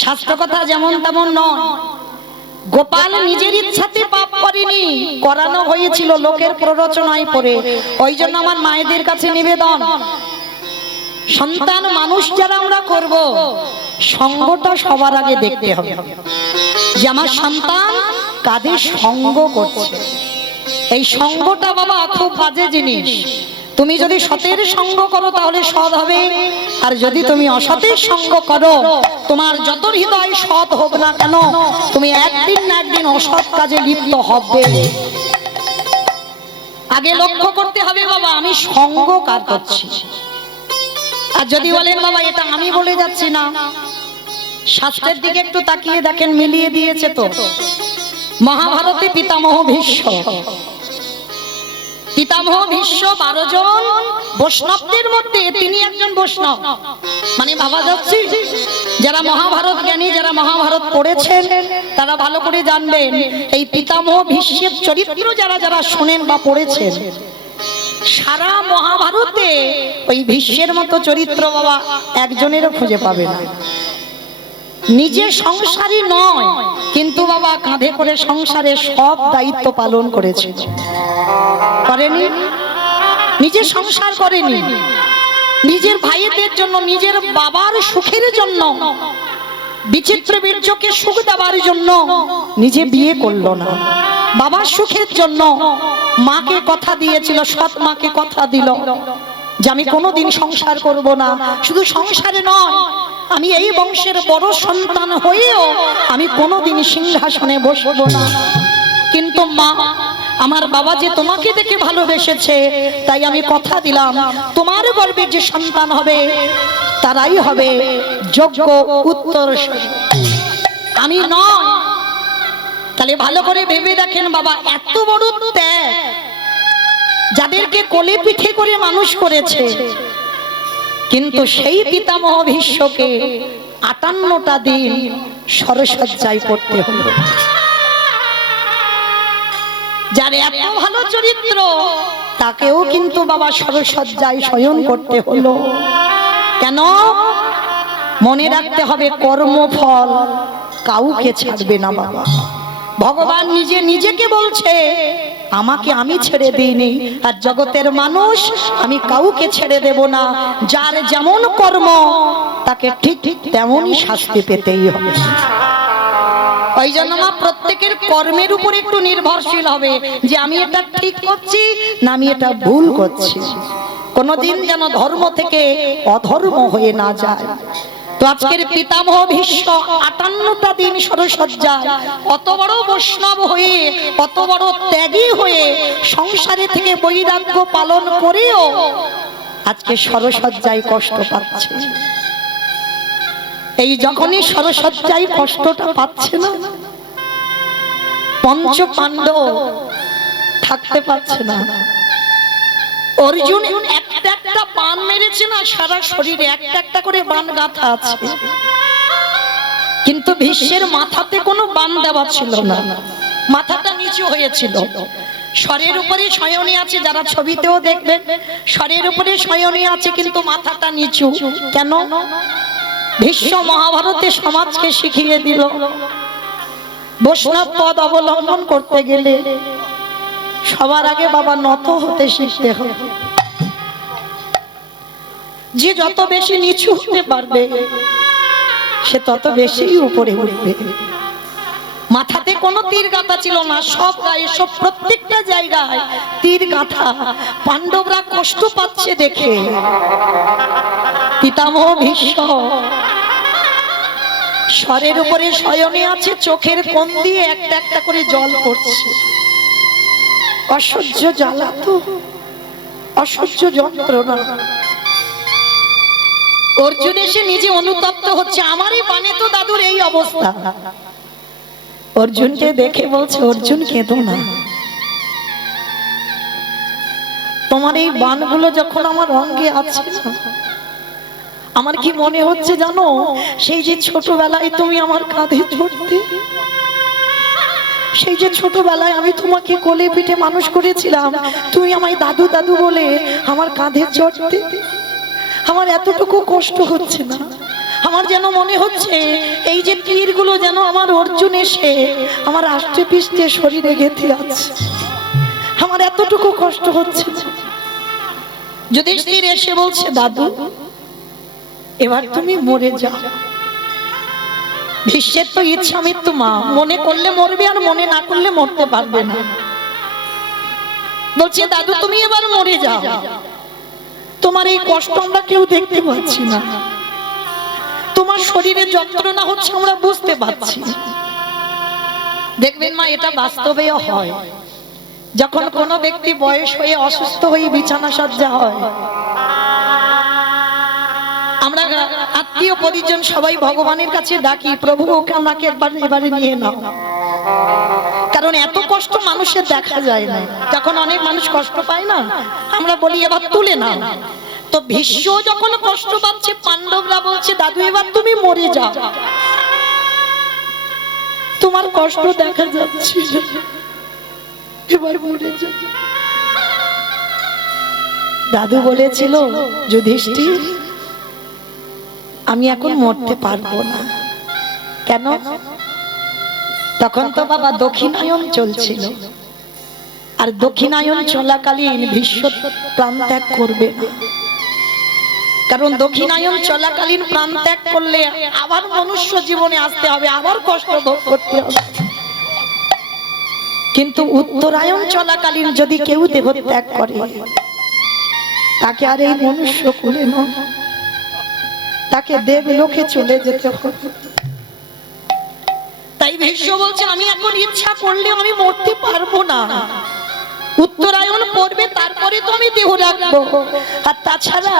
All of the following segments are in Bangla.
শাস্ত্র কথা যেমন তেমন নয়। গোপাল নিজের ইচ্ছাতে পাপ করেনি, করানো হয়েছিল লোকের প্ররোচনায় পড়ে। ওই জন্য আমার মায়েদের কাছে নিবেদন, সন্তান মানুষ যারা আমরা করব, সঙ্গটা সবার আগে দেখতে হবে যে আমার সন্তান কাদের সঙ্গ করছে। এই সঙ্গটা বাবা খুব বাজে জিনিস। তুমি যদি সতের সঙ্গ করো তাহলে সৎ হবে, আর যদি তুমি অসতের সঙ্গ করো, তোমার যত হৃদয় সৎ হোক না কেন, তুমি একদিন না একদিন অসৎ কাজে লিপ্ত হবে। আগে লক্ষ্য করতে হবে বাবা আমি সঙ্গ কার করছি। আর যদি বলেন বাবা এটা আমি বলে যাচ্ছি না, শাস্ত্রের দিকে একটু তাকিয়ে দেখেন, মিলিয়ে দিয়েছে তো। মহাভারতে পিতামহ ভীষ্ম, পিতামহ ভীষ্ম 12 জন বৈষ্ণবদের মধ্যে তিনি একজন বৈষ্ণব। মানে ভাবা যাচ্ছে, যারা মহাভারত জ্ঞানী, যারা মহাভারত পড়েছেন তারা ভালো করে জানবেন এই পিতামহ ভীষ্মের চরিত্র যারা যারা শোনেন বা পড়েছেন, সারা মহাভারতে ওই ভীষ্মের মতো চরিত্র বাবা একজনেরও খুঁজে পাবে না। নিজে সংসারী নয়, কিন্তু বাবা কাঁধে করে সংসারের সব দায়িত্ব পালন করেছে। করেনি? নিজে সংসার করেনি, নিজের ভাইদের জন্য, নিজের বাবার সুখের জন্য, বিচিত্র বীর্যকে সুখ দেওয়ার জন্য নিজে বিয়ে করলো না। বাবার সুখের জন্য মাকে কথা দিয়েছিল, সৎ মাকে কথা দিল যে আমি কোনোদিন সংসার করব না। শুধু সংসারে নয়, আমি এই বংশের বড় সন্তান হয়েও আমি কোনোদিন সিংহাসনে বসব না। কিন্তু মা, আমার বাবা যে তোমাকে দেখে ভালোবেসেছে, তাই আমি কথা দিলাম তোমার গর্ভে যে সন্তান হবে তারাই হবে যোগ্য উত্তর, আমি নয়। তাহলে ভালো করে ভেবে দেখেন বাবা, এত বড় ত্যাগ, যাদেরকে কোলে পিঠে করে মানুষ করেছে, কিন্তু সেই পিতামহ ভীষ্মকে 58টা দিন সরসজ্জায় পড়তে হলো। যার এত ভালো চরিত্র তাকেও কিন্তু বাবা সরসজ্জায় শয়ন করতে হলো। কেন? মনে রাখতে হবে কর্মফল কাউকে ছাড়বে না বাবা। ভগবান নিজে নিজেকে বলছে আমাকে আমি ছেড়ে দিইনি, আর জগতের মানুষ আমি কাউকে ছেড়ে দেব না। যার যেমন কর্ম তাকে ঠিক ঠিক তেমনই শাস্তি পেতেই হবে। ওই জন্য না প্রত্যেকের কর্মের উপর একটু নির্ভরশীল হবে যে আমি এটা ঠিক করছি না আমি এটা ভুল করছি। কোনদিন যেন ধর্ম থেকে অধর্ম হয়ে না যায়। তো আজকের পিতামহ ভীষ্ম 58টা দিন সরসজ্জায়, অত বড় বৈষ্ণব হয়ে, অত বড় ত্যাগী হয়ে, সংসারে থেকে বৈরাগ্য পালন করেও আজকে সরসজ্জায় কষ্ট পাচ্ছে। এই যখনই সরসজ্জায় কষ্টটা পাচ্ছে না, পঞ্চ পাণ্ডব থাকতে পারছে না। অর্জুন একটা একটা বাণ মেরেছে না, সারা শরীরে একটা একটা করে বাণ গাঁথা আছে, কিন্তু ভীষ্মের মাথাতে কোনো বাণ দেওয়া ছিল না, মাথাটা নিচু হয়েছিল। শরীরের উপরে শয়নে আছে, যারা ছবিতেও দেখবেন শরীরের উপরে শয়নে আছে, কিন্তু মাথাটা নিচু। কেন? ভীষ্ম মহাভারতে সমাজকে শিখিয়ে দিল বৈষ্ণব পদ অবলম্বন করতে গেলে সবার আগে বাবা নত হতে শিখতে হবে। যে যত বেশি নিচু হতে পারবে সে তত বেশি উপরে উঠবে। মাথাতে কোনো তীর গাঁথা ছিল না, সব গায়ে, সব প্রত্যেকটা জায়গায় তীর গাঁথা। পাণ্ডবরা কষ্ট পাচ্ছে দেখে পিতামহ ভীষ্ম শরের উপরে শয়নে আছে, চোখের কোণ দিয়ে একটা একটা করে জল পড়ছে। অসহ্য জ্বালা, তো অসহ্য যন্ত্রণা। অর্জুন এসে নিজে অনুতপ্ত হচ্ছে, আমারই বানে তো দাদুর এই অবস্থা। অর্জুনকে দেখে বলছে, অর্জুন কেঁদো না, তোমার এই বানগুলো যখন আমার অঙ্গে আছে আমার কি মনে হচ্ছে জানো, সেই যে ছোটবেলায় তুমি আমার কাঁধে চড়তে, সেই যে ছোটবেলায় আমি তোমাকে কোলে পিঠে মানুষ করেছিলাম, তুমি আমায় দাদু দাদু বলে আমার কাঁধে চড়তে, আমার এতটুকু কষ্ট হচ্ছে না, আমার যেন মনে হচ্ছে এই যে তীরগুলো যেন আমার অর্জুন এসে আমার আষ্টে পিষ্টে শরীরে গেঁথে আছে, আমার এতটুকু কষ্ট হচ্ছে। যুধিষ্ঠির এসে বলছে, দাদু এবার তুমি মরে যাও। ভীষ্মের তো ইচ্ছা মৃত্যু মা, মনে করলে মরবে আর মনে না করলে মরতে পারবে না। বলছে দাদু তুমি এবার মরে যাও, তোমার এই কষ্ট আমরা কেউ দেখতে পাচ্ছি না, তোমার শরীরে যন্ত্রণা হচ্ছে আমরা বুঝতে পারছি। দেখবেন মা এটা বাস্তবেও হয়, যখন কোনো ব্যক্তি বয়স হয়ে অসুস্থ হয়ে বিছানা সজ্জা হয়, আমরা আত্মীয় পরিজন সবাই ভগবানের কাছে ডাকি, প্রভু ওকে আমাকে এবারে নিয়ে নাও, কারণ এত কষ্ট মানুষের দেখা যায় না। যখন অনেক মানুষ কষ্ট পায় না, আমরা বলি এবার তুলে নাও। তো ভীষ্ম যখন কষ্ট পাচ্ছে, পাণ্ডবরা বলছে দাদু এবার তুমি মরে যাও, তোমার কষ্ট দেখা যাচ্ছে, এবার মরে যাও। দাদু বলেছিল, যুধিষ্ঠির আমি এখন মরতে পারবো না। কেন? তখন তো বাবা দক্ষিণায়ন চলছিল, আর দক্ষিণায়ন চলাকালীন ভীষ্ম প্রাণ ত্যাগ করবে না, কারণ দক্ষিণায়ন চলাকালীন প্রাণ ত্যাগ করলে আবার মনুষ্য জীবনে আসতে হবে, আবার কষ্ট ভোগ করতে হবে। কিন্তু উত্তরায়ণ চলাকালীন যদি কেউ দেহ ত্যাগ করে, তাকে আর এই মনুষ্য কুলে নয়, তাকে দেবলোকে চলে যেতে হবে। তাই ভীষ্ম বলছে আমি এখন ইচ্ছা করলে আমি মরতে পারবো না, উত্তরায়ণ পড়বে তারপরে তো আমি দেহ রাখবো, আর তাছাড়া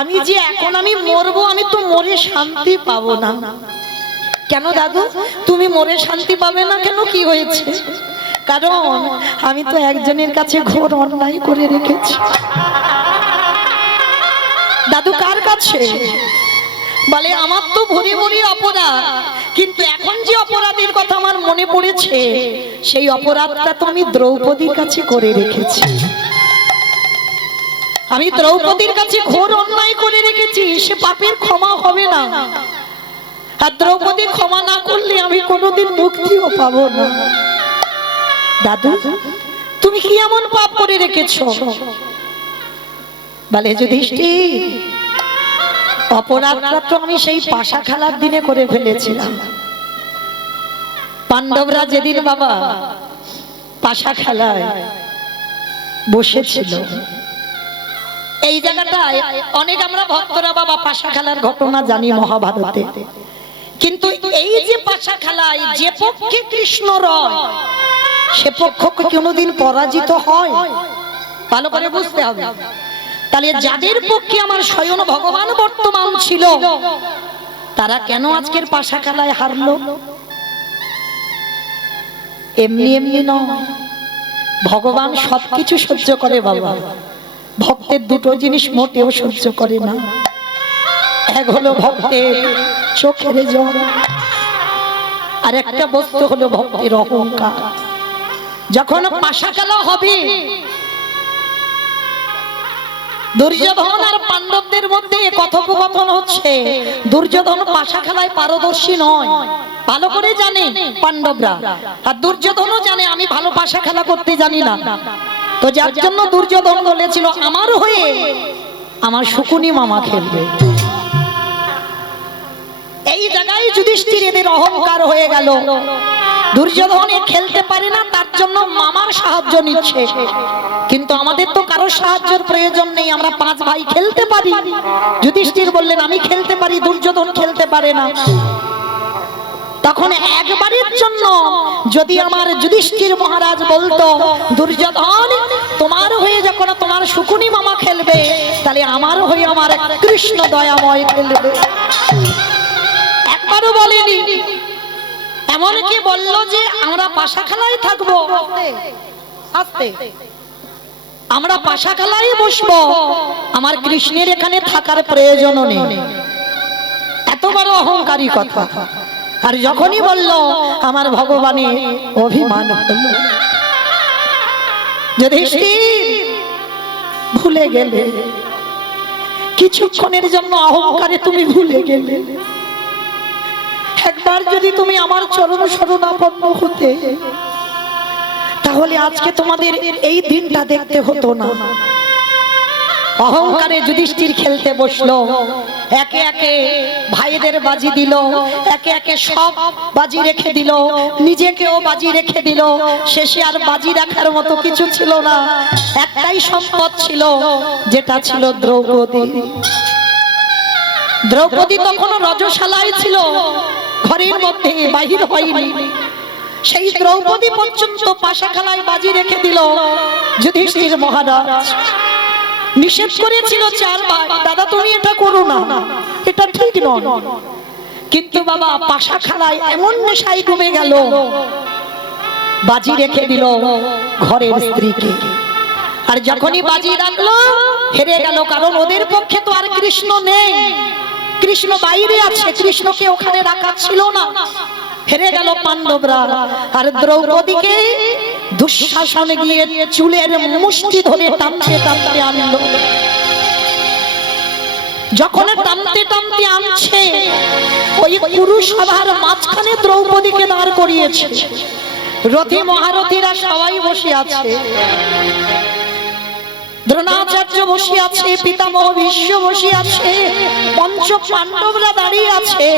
আমি যে এখন আমি মরবো, আমি তো মরে শান্তি পাবো না। কেন দাদু তুমি মরে শান্তি পাবে না কেন, কি হয়েছে? কারণ আমি তো একজনের কাছে ঘোর অন্যায় করে রেখেছি। দাদু কার কাছে? বলে আমার তো ভরি ভরি অপরাধ, কিন্তু এখন যে অপরাধের কথা আমার মনে পড়েছে, সেই অপরাধটা তো আমি দ্রৌপদীর কাছে করে রেখেছি। আমি দ্রৌপদীর কাছে ঘোর অন্যায় করে রেখেছি, সে পাপের ক্ষমা হবে না, আর দ্রৌপদী ক্ষমা না করলে আমি কোনোদিন মুক্তিও পাবো না। দাদু তুমি কি এমন পাপ করে রেখেছো? বলে যুধিষ্ঠির অপরাধটা তো আমি সেই পাশা খেলার দিনে করে ফেলেছিলাম। পাণ্ডবরা যেদিন বাবা পাশা খেলায় বসেছিল, এই জায়গাটায় অনেক আমরা ভক্তরা বাবা পাশা খেলার ঘটনা জানি মহাভারতে, কিন্তু এই যে পাশা খেলায় যে পক্ষে কৃষ্ণ রয়, সে পক্ষ কোনোদিন পরাজিত হয়? ভালো করে বুঝতে হবে। তাহলে যাদের পক্ষে আমার স্বয়ং ভগবান বর্তমান ছিল, তারা কেন আজকের পাশা খেলায় হারলো? এমনি এমনি নয়, ভগবান সবকিছু সহ্য করে বাবা, ভক্তের দুটো জিনিস মোটেও সহ্য করে না। এক হলো ভক্তের চোখের জল, আর একটা বস্তু হলো ভক্তের অহংকার। যখন পাশা খেলা হবে, দুর্যোধন আর পাণ্ডবদের মধ্যে কথোপকথন হচ্ছে, দুর্যোধন পাশা খেলায় পারদর্শী নয়, ভালো করে জানে পাণ্ডবরা, আর দুর্যোধনও জানে আমি ভালো পাশা খেলা করতে জানি না। তো যার জন্য দুর্যোধন বলেছিল আমার হয়ে আমার শকুনি মামা খেলবে। এই জায়গায় যুধিষ্ঠির এদের অহংকার হয়ে গেল, দুর্যোধন খেলতে পারে না, তার জন্য মামার সাহায্য নিচ্ছে। কিন্তু আমাদের তো কারো সাহায্যের প্রয়োজন নেই, আমরা পাঁচ ভাই খেলতে পারি। যুধিষ্ঠির বললেন আমি খেলতে পারি, দুর্যোধন খেলতে পারে না। তখন একবারের জন্য যদি আমার যুধিষ্ঠির মহারাজ বলতো দুর্যোধন তোমার হয়ে যখন তোমার শকুনি মামা খেলবে, তাহলে আমার হয়ে আমার কৃষ্ণ দয়াময় খেলবে। একবারও বলেনি, এমনকি বলল যে আমরা পাশা খেলায় থাকবো, আস্তে আমরা পাশা খেলায় বসবো, আমার কৃষ্ণের এখানে থাকার প্রয়োজন নেই। এত বড় অহংকারী কথা। আর যখনই বলল আমার ভগবানের অভিমান হলো, যুধিষ্ঠির ভুলে গেলে, কিছুক্ষণের জন্য অহংকারে তুমি ভুলে গেলে একবার যদি তুমি আমার চরণ শরণাপন্ন হতে, তাহলে আজকে তোমাদের এই দিনটা দেখতে হতো না। অহংকারে যুধিষ্ঠির খেলতে বসলো, একে একে ভাইদের বাজি দিল, একে একে সব বাজি রেখে দিল, নিজেকেও বাজি রেখে দিল। শেষে আর বাজি রাখার মতো কিছু ছিল না, একটাই সম্পদ ছিল, যেটা ছিল দ্রৌপদী। দ্রৌপদী তখনও রজশালায় ছিল, ঘরের মধ্যে বাহির হয়নি। সেই দ্রৌপদী পর্যন্ত পাশাখালায় বাজি রেখে দিল। যুধিষ্ঠির মহারাজ নিষেধ করেছিল চারবার, দাদা তুমি এটা করো না, এটা ঠিক নয়। কিন্তু বাবা পাশাখালায় এমন নেশায় ডুবে গেল, বাজি রেখে দিল ঘরের স্ত্রীকে। আর যখনই বাজি রাখলো হেরে গেল, কারণ ওদের পক্ষে তো আর কৃষ্ণ নেই, কৃষ্ণ বাইরে আছে, কৃষ্ণকে ওখানে রাখা ছিল না। হেরে গেল পাণ্ডবরা। আর দ্রৌপদীকে দুঃশাসন গিয়ে চুলের মুষ্টি ধরে টানতে টানতে আনলো। যখন টানতে টানতে আনছে, ওই পুরুষ সভার মাঝখানে দ্রৌপদীকে দাঁড় করিয়েছে। রথী মহারথীরা সবাই বসে আছে, দ্রোণাচার্য বসে আছে, পিতামহ ভীষ্ম বসে আছে, পঞ্চ পাণ্ডবরা দাঁড়িয়ে আছে।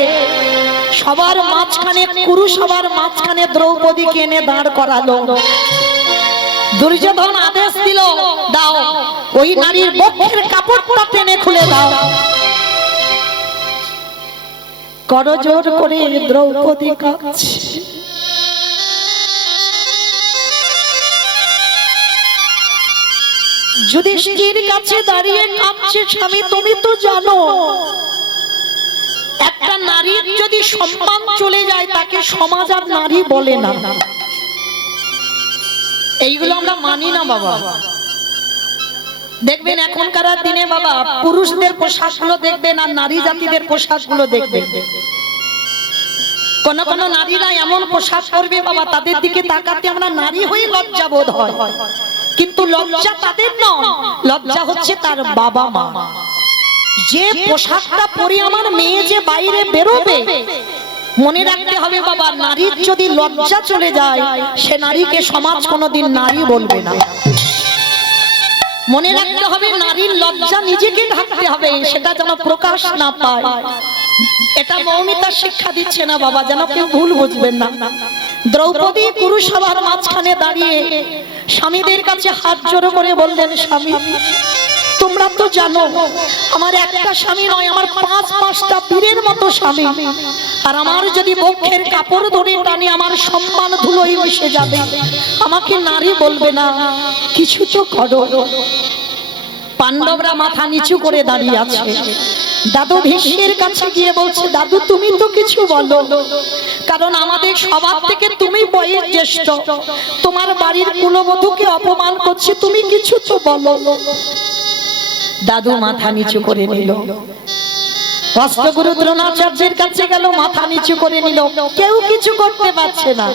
সবার মাঝখানে, কুরু সবার মাঝখানে দ্রৌপদীকে এনে দাঁড় করালো। দুর্যোধন আদেশ দিল, দাও ওই নারীর বক্ষের কাপড়টা টেনে খুলে দাও। করজোড় করে দ্রৌপদী কাঁদছে। যুধিষ্ঠির কাছে দাঁড়িয়ে কাঁদছে, স্বামী তুমি তো জানো একটা নারীর যদি সম্মান চলে যায় তাকে সমাজ আর নারী বলে না। এইগুলো আমরা মানি না বাবা। দেখবেন এখনকার দিনে বাবা পুরুষদের পোশাকগুলো দেখবেন আর নারী জাতিদের পোশাকগুলো দেখবেন। কোন কোন নারীরা এমন পোশাক পরবে বাবা, তাদের দিকে তাকাতে আমরা নারী হয়ে লজ্জা বোধ হয়। কিন্তু লজ্জা তাদের নয়, লজ্জা হচ্ছে তার বাবা মা। যে পোশাকটা পরে আমার মেয়ে যে বাইরে বেরোবে, মনে রাখতে হবে বাবা, নারীর যদি লজ্জা চলে যায় সে নারীকে সমাজ কোনোদিন নারী বলবে না। মনে রাখতে হবে নারীর লজ্জা নিজেকে ঢাকতে হবে, সেটা যেন প্রকাশ না পায়। এটা মৌমিতা শিক্ষা দিচ্ছে না বাবা, যেন কেউ ভুল বুঝবেন না। দ্রৌপদী কুরুসভার মাঝখানে দাঁড়িয়ে স্বামীদের কাছে হাত জোড়ো করে বললেন, স্বামী তোমরা তো জানো আমার একটা স্বামী নয়, আমার পাঁচটা বীরের মতো স্বামী। আর আমার যদি বক্ষের কাপড় ধরে টানে আমার সম্মান ধুলোয় মিশে যাবে, আমাকে নারী বলবে না, কিছু তো করো। পাণ্ডবরা মাথা নিচু করে দাঁড়িয়ে আছে। দাদু ভীষ্মের কাছে গিয়ে বলছে, দাদু তুমি তো কিছু বলো, কারণ আমাদের সবার থেকে তুমি বয়স জ্যেষ্ঠ, তোমার বাড়ির কুলবধূকে অপমান করছে, তুমি কিছু তো বলো। দাদু মাথা নিচু করে নিল। অষ্টগুরু দ্রোণাচার্যের কাছে গেল, মাথা নিচু করে নিল, কেউ কিছু করতে পারছে না।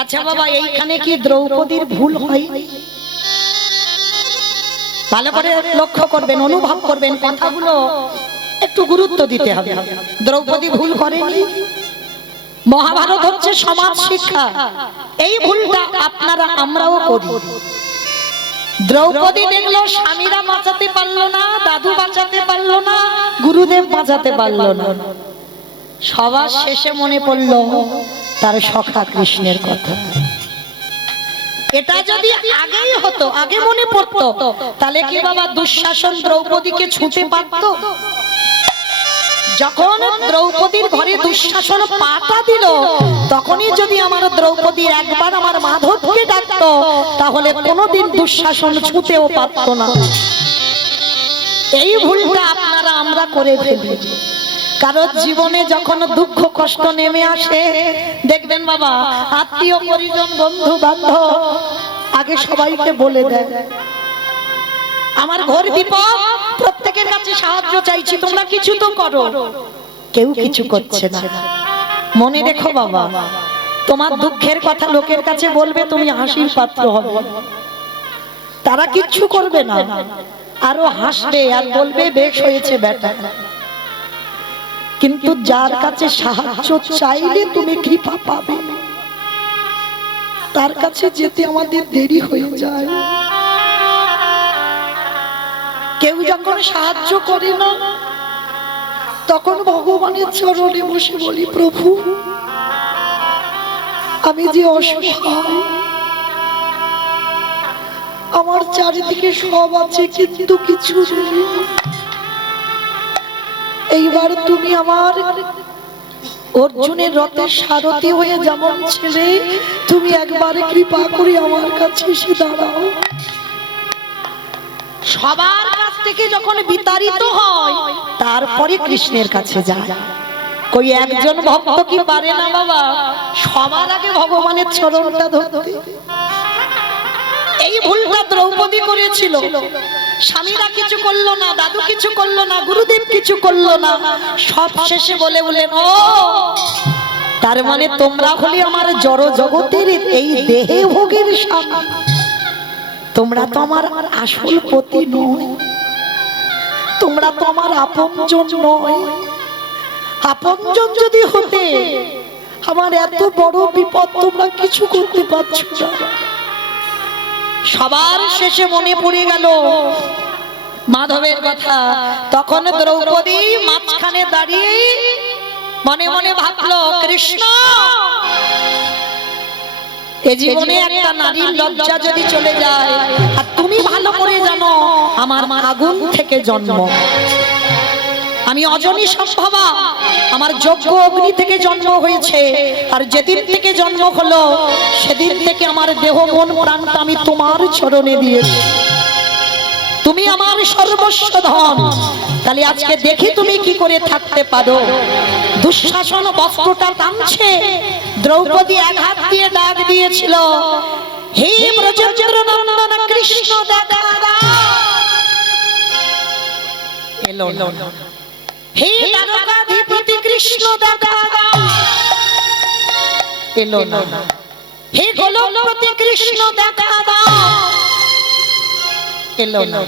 আচ্ছা বাবা, এইখানে কি দ্রৌপদীর ভুল হয়? ভালো করে লক্ষ্য করবেন, অনুভব করবেন, কথাগুলো একটু গুরুত্ব দিতে হবে। দ্রৌপদী ভুল করেনি। মহাভারত হচ্ছে সমাজ শিক্ষা। এই ভুলটা আপনারা আমরাও করি। দ্রৌপদী দেখলো স্বামীরা বাঁচাতে পারলো না, দাদু বাঁচাতে পারলো না, গুরুদেব বাঁচাতে পারলো না। সবার শেষে মনে পড়লো তার সখা কৃষ্ণের কথা। এটা যদি আগেই হতো, আগে মনে পড়তো, তাহলে কি বাবা দুঃশাসন দ্রৌপদীকে ছুঁতে পারতো? যখন দ্রৌপদীর ঘরে দুঃশাসন পাটা দিল, তখনই যদি আমার দ্রৌপদী একবার আমার মাধবকে ডাকতো, তাহলে কোনোদিন দুঃশাসন ছুঁতেও পারতো না। এই ভুলটা আপনারা আমরা করে ফেলি। কারণ জীবনে যখন দুঃখ কষ্ট নেমে আসে, দেখবেন বাবা আত্মীয় পরিজন বন্ধু বান্ধব আগে সবাইকে বলে দেয়, আমার ঘর বিপদ, প্রত্যেকের কাছে সাহায্য চাইছি, তোমরা কিছু তো করো। কেউ কিছু করছে না। মনে রেখো বাবা, তোমার দুঃখের কথা লোকের কাছে বলবে, তুমি হাসির পাত্র হবে। তারা কিচ্ছু করবে না, আরো হাসবে আর বলবে বেশ হয়েছে বেটা। কিন্তু যার কাছে সাহায্য চাইলে তুমি কৃপা পাবে, তার কাছে যেতে আমাদের দেরি হয়ে যায়। কেউ যখন সাহায্য করে না, তখন ভগবানের চরণে বসে বলি, প্রভু আমি যে অসহায়, আমার চারিদিকে সব আছে কিন্তু কিছু নেই। এইবার তুমি আমার অর্জুনের রথের সারথি হয়ে যেমন ছেলে, তুমি একবার কৃপা করে আমার কাছে এসে দাঁড়াও। সবার কাছ থেকে যখন বিতাড়িত হয়, তারপরে কৃষ্ণের কাছে যায়। কই একজন ভক্ত কি পারে না বাবা সবার আগে ভগবানের চরণটা ধরতে? এই ভুলটা দ্রৌপদী করেছিল। স্বামীরা কিছু করলো না, দাদু কিছু করলো না, গুরুদেব কিছু করলো না, সব শেষে বলে বলেন, ও তার মানে তোমরা হলে আমার জড় জগতের এই দেহে ভোগের স্বামী, তোমরা তো আমার আসল পতি নয়, তোমরা তো আমার আপনজন নয়। আপনজন যদি হতে আমার এত বড় বিপদ তোমরা কিছু করতে পারছো না। সবার শেষে মনে পড়ে গেল মাধবের কথা। তখন দ্রৌপদী মাঝখানে দাঁড়িয়ে মনে মনে ভাবলো, কৃষ্ণ এ জীবনে একটা নারীর লজ্জা যদি চলে যায়, আর তুমি ভালো করে জানো আমার আগুন থেকে জন্ম, আমি অজনী সম্ভবা, আমার যজ্ঞ অগ্নি থেকে জন্ম হয়েছে, আর যেদিন থেকে জন্ম হলো সেদিন থেকে আমার দেহ মন প্রাণটা আমি তোমার চরণে দিয়েছি, তুমি আমার সর্বস্ব ধন। তাহলে আজকে দেখি তুমি কি করে থাকতে পারো। দুঃশাসন বস্ত্রটা টানছে, দ্রৌপদী এক হাত দিয়ে ডাক দিয়েছিল, হে ব্রজেন্দ্র নন্দন কৃষ্ণ দেখা দাও। এলো না। হে দ্বারকাধিপতি কৃষ্ণ দেখা দাও। এলো না। হে গোলকপতি কৃষ্ণ দেখা দাও। এলো না।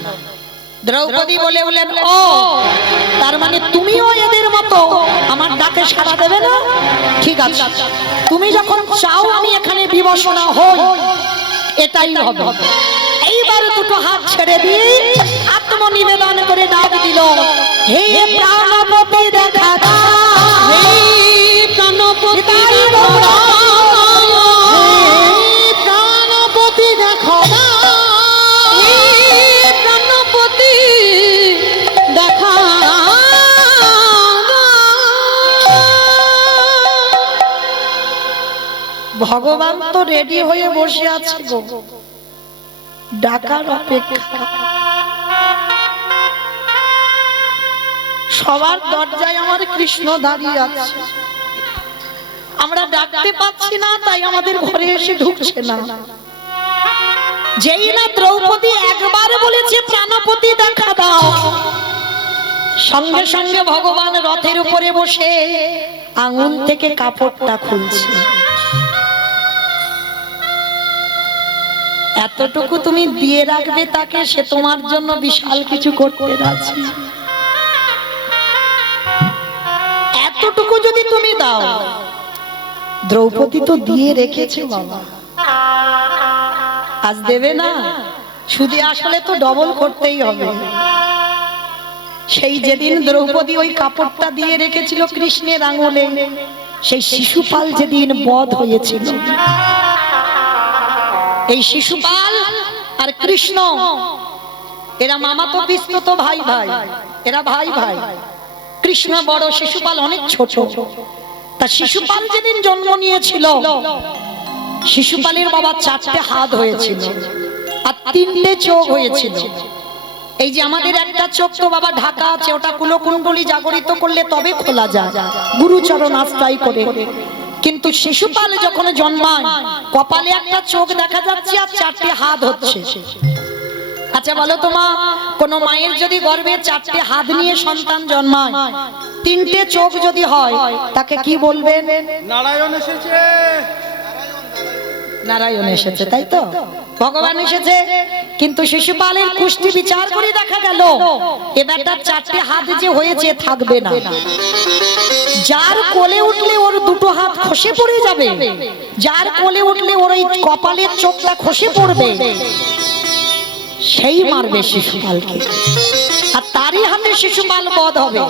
দ্রৌপদী বলে বলেন, ও তার মানে তুমিও এদের মতো আমার ডাকে সাড়া দেবে না? ঠিক আছে, তুমি যখন চাও আমি এখানে বিবশনা হই, এটাই হবে। এইবার দুটো হাত ছেড়ে দিয়ে আত্মনিবেদন করে ডাক দিল, হে প্রাণপতি দেখা দাও। হে প্রাণপতি দেখা দাও। হে প্রাণপতি দেখা দাও। হে প্রাণপতি দেখা দাও। ভগবান তো রেডি হয়ে বসে আছে গো, ডাকার অপেক্ষা। সবার দরজায় আমার কৃষ্ণ দাঁড়িয়ে আছে, আমরা ডাকতে পাচ্ছি না, তাই আমাদের ঘরে এসে ঢুকছে না। যেই না দ্রৌপদী একবার বলেছে প্রাণপতি দেখা দাও, সঙ্গে সঙ্গে ভগবান রথের উপরে বসে আঙুল থেকে কাপড়টা খুলছে। এতটুকু তুমি দিয়ে রাখবে তাকে, সে তোমার জন্য বিশাল কিছু করতে রাজি। এতটুকু যদি তুমি দাও, দ্রৌপদী তো দিয়ে রেখেছে বাবা, আজ দেবে না, শুধু আসলে তো ডবল করতেই হবে। সেই যেদিন দ্রৌপদী ওই কাপড়টা দিয়ে রেখেছিল কৃষ্ণের আঙুলে, সেই শিশুপাল যেদিন বধ হয়েছিল, এই শিশুপাল আর কৃষ্ণ এরা মামাতো পিস্ততো ভাই ভাই, এরা ভাই ভাই। কৃষ্ণ বড়, শিশুপাল অনেক ছোট। তা শিশুপাল যেদিন জন্ম নিয়েছিল, শিশুপালের বাবা 4টে হাত হয়েছিল আর 3টে চোখ হয়েছিল। এই যে আমাদের একটা চোখ তো বাবা ঢাকা আছে, ওটা কুলকুণ্ডলী জাগরিত করলে তবে খোলা যায় গুরুচরণ আশ্রয় করে। কিন্তু শিশুপাল যখন জন্মায়, কপালে একটা চোখ দেখা যাচ্ছে আর 4টে হাত হচ্ছে। আচ্ছা বলো তো মা, কোন মায়ের যদি গর্ভে 4টে হাত নিয়ে সন্তান জন্মায়, 3টে চোখ যদি হয়, তাকে কি বলবেন? নারায়ণ এসেছে। নারায়ণ এসেছে, তাই তো? ভগবান এসেছে, কিন্তু শিশুপালের কুষ্টি বিচার করে দেখা গেল এবারটা চারটে হাত যে হয়েছে থাকবে না। যার কোলে উঠলে ওর দুটো হাত খসে পড়ে যাবে, যার কোলে উঠলে ওর ওই কপালের চোখটা খসে পড়বে, সেই মারবে শিশুপালকে, আর তারই হাতে শিশুপাল বধ হবে।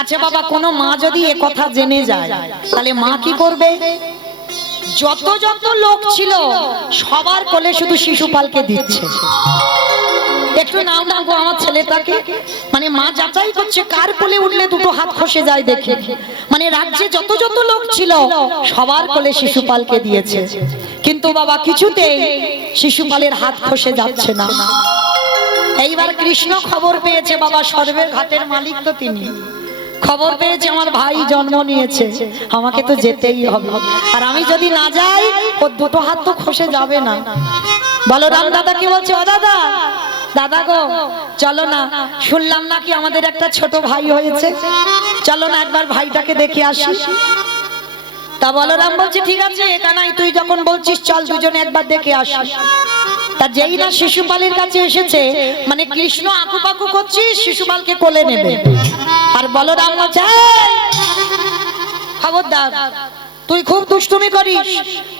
আচ্ছা বাবা, কোনো মা যদি এ কথা জেনে যায় তাহলে মা কি করবে? যত যত লোক ছিল সবার কোলে শুধু শিশুপালকে দিচ্ছে। একটু নাও না গো আমার ছেলেটাকে, মানে মা যাচাই করছে কার কোলে উঠলে দুটো হাত খসে যায় দেখে। মানে রাজ্যে যত যত লোক ছিল সবার কোলে শিশুপালকে দিয়েছে, কিন্তু বাবা কিছুতেই শিশুপালের হাত খসে যাচ্ছে না। এইবার কৃষ্ণ খবর পেয়েছে, বাবা সর্বের ঘাটের মালিক তো তিনি, খবর পেয়েছে আমার ভাই জন্ম নিয়েছে, আমাকে তো যেতেই হবে, আর আমি যদি না যাই ওর দুটো হাত তো খসে যাবে না। বলরাম দাদা কি বলছে, ও দাদা, দাদা গো চলো না, শুনলাম নাকি আমাদের একটা ছোট ভাই হয়েছে, চলো না একবার ভাইটাকে দেখে আসি। তা বলরাম বলছে ঠিক আছে কানাই, তুই যখন বলছিস চল দুজনে একবার দেখে আসি। তা যেই না শিশুপালের কাছে এসেছে, মানে কৃষ্ণ আকুপাকু করছে শিশুপালকে কোলে নেবে, আর বলরাম বলছে খবরদার, তুই খুব দুষ্টুমি করিস,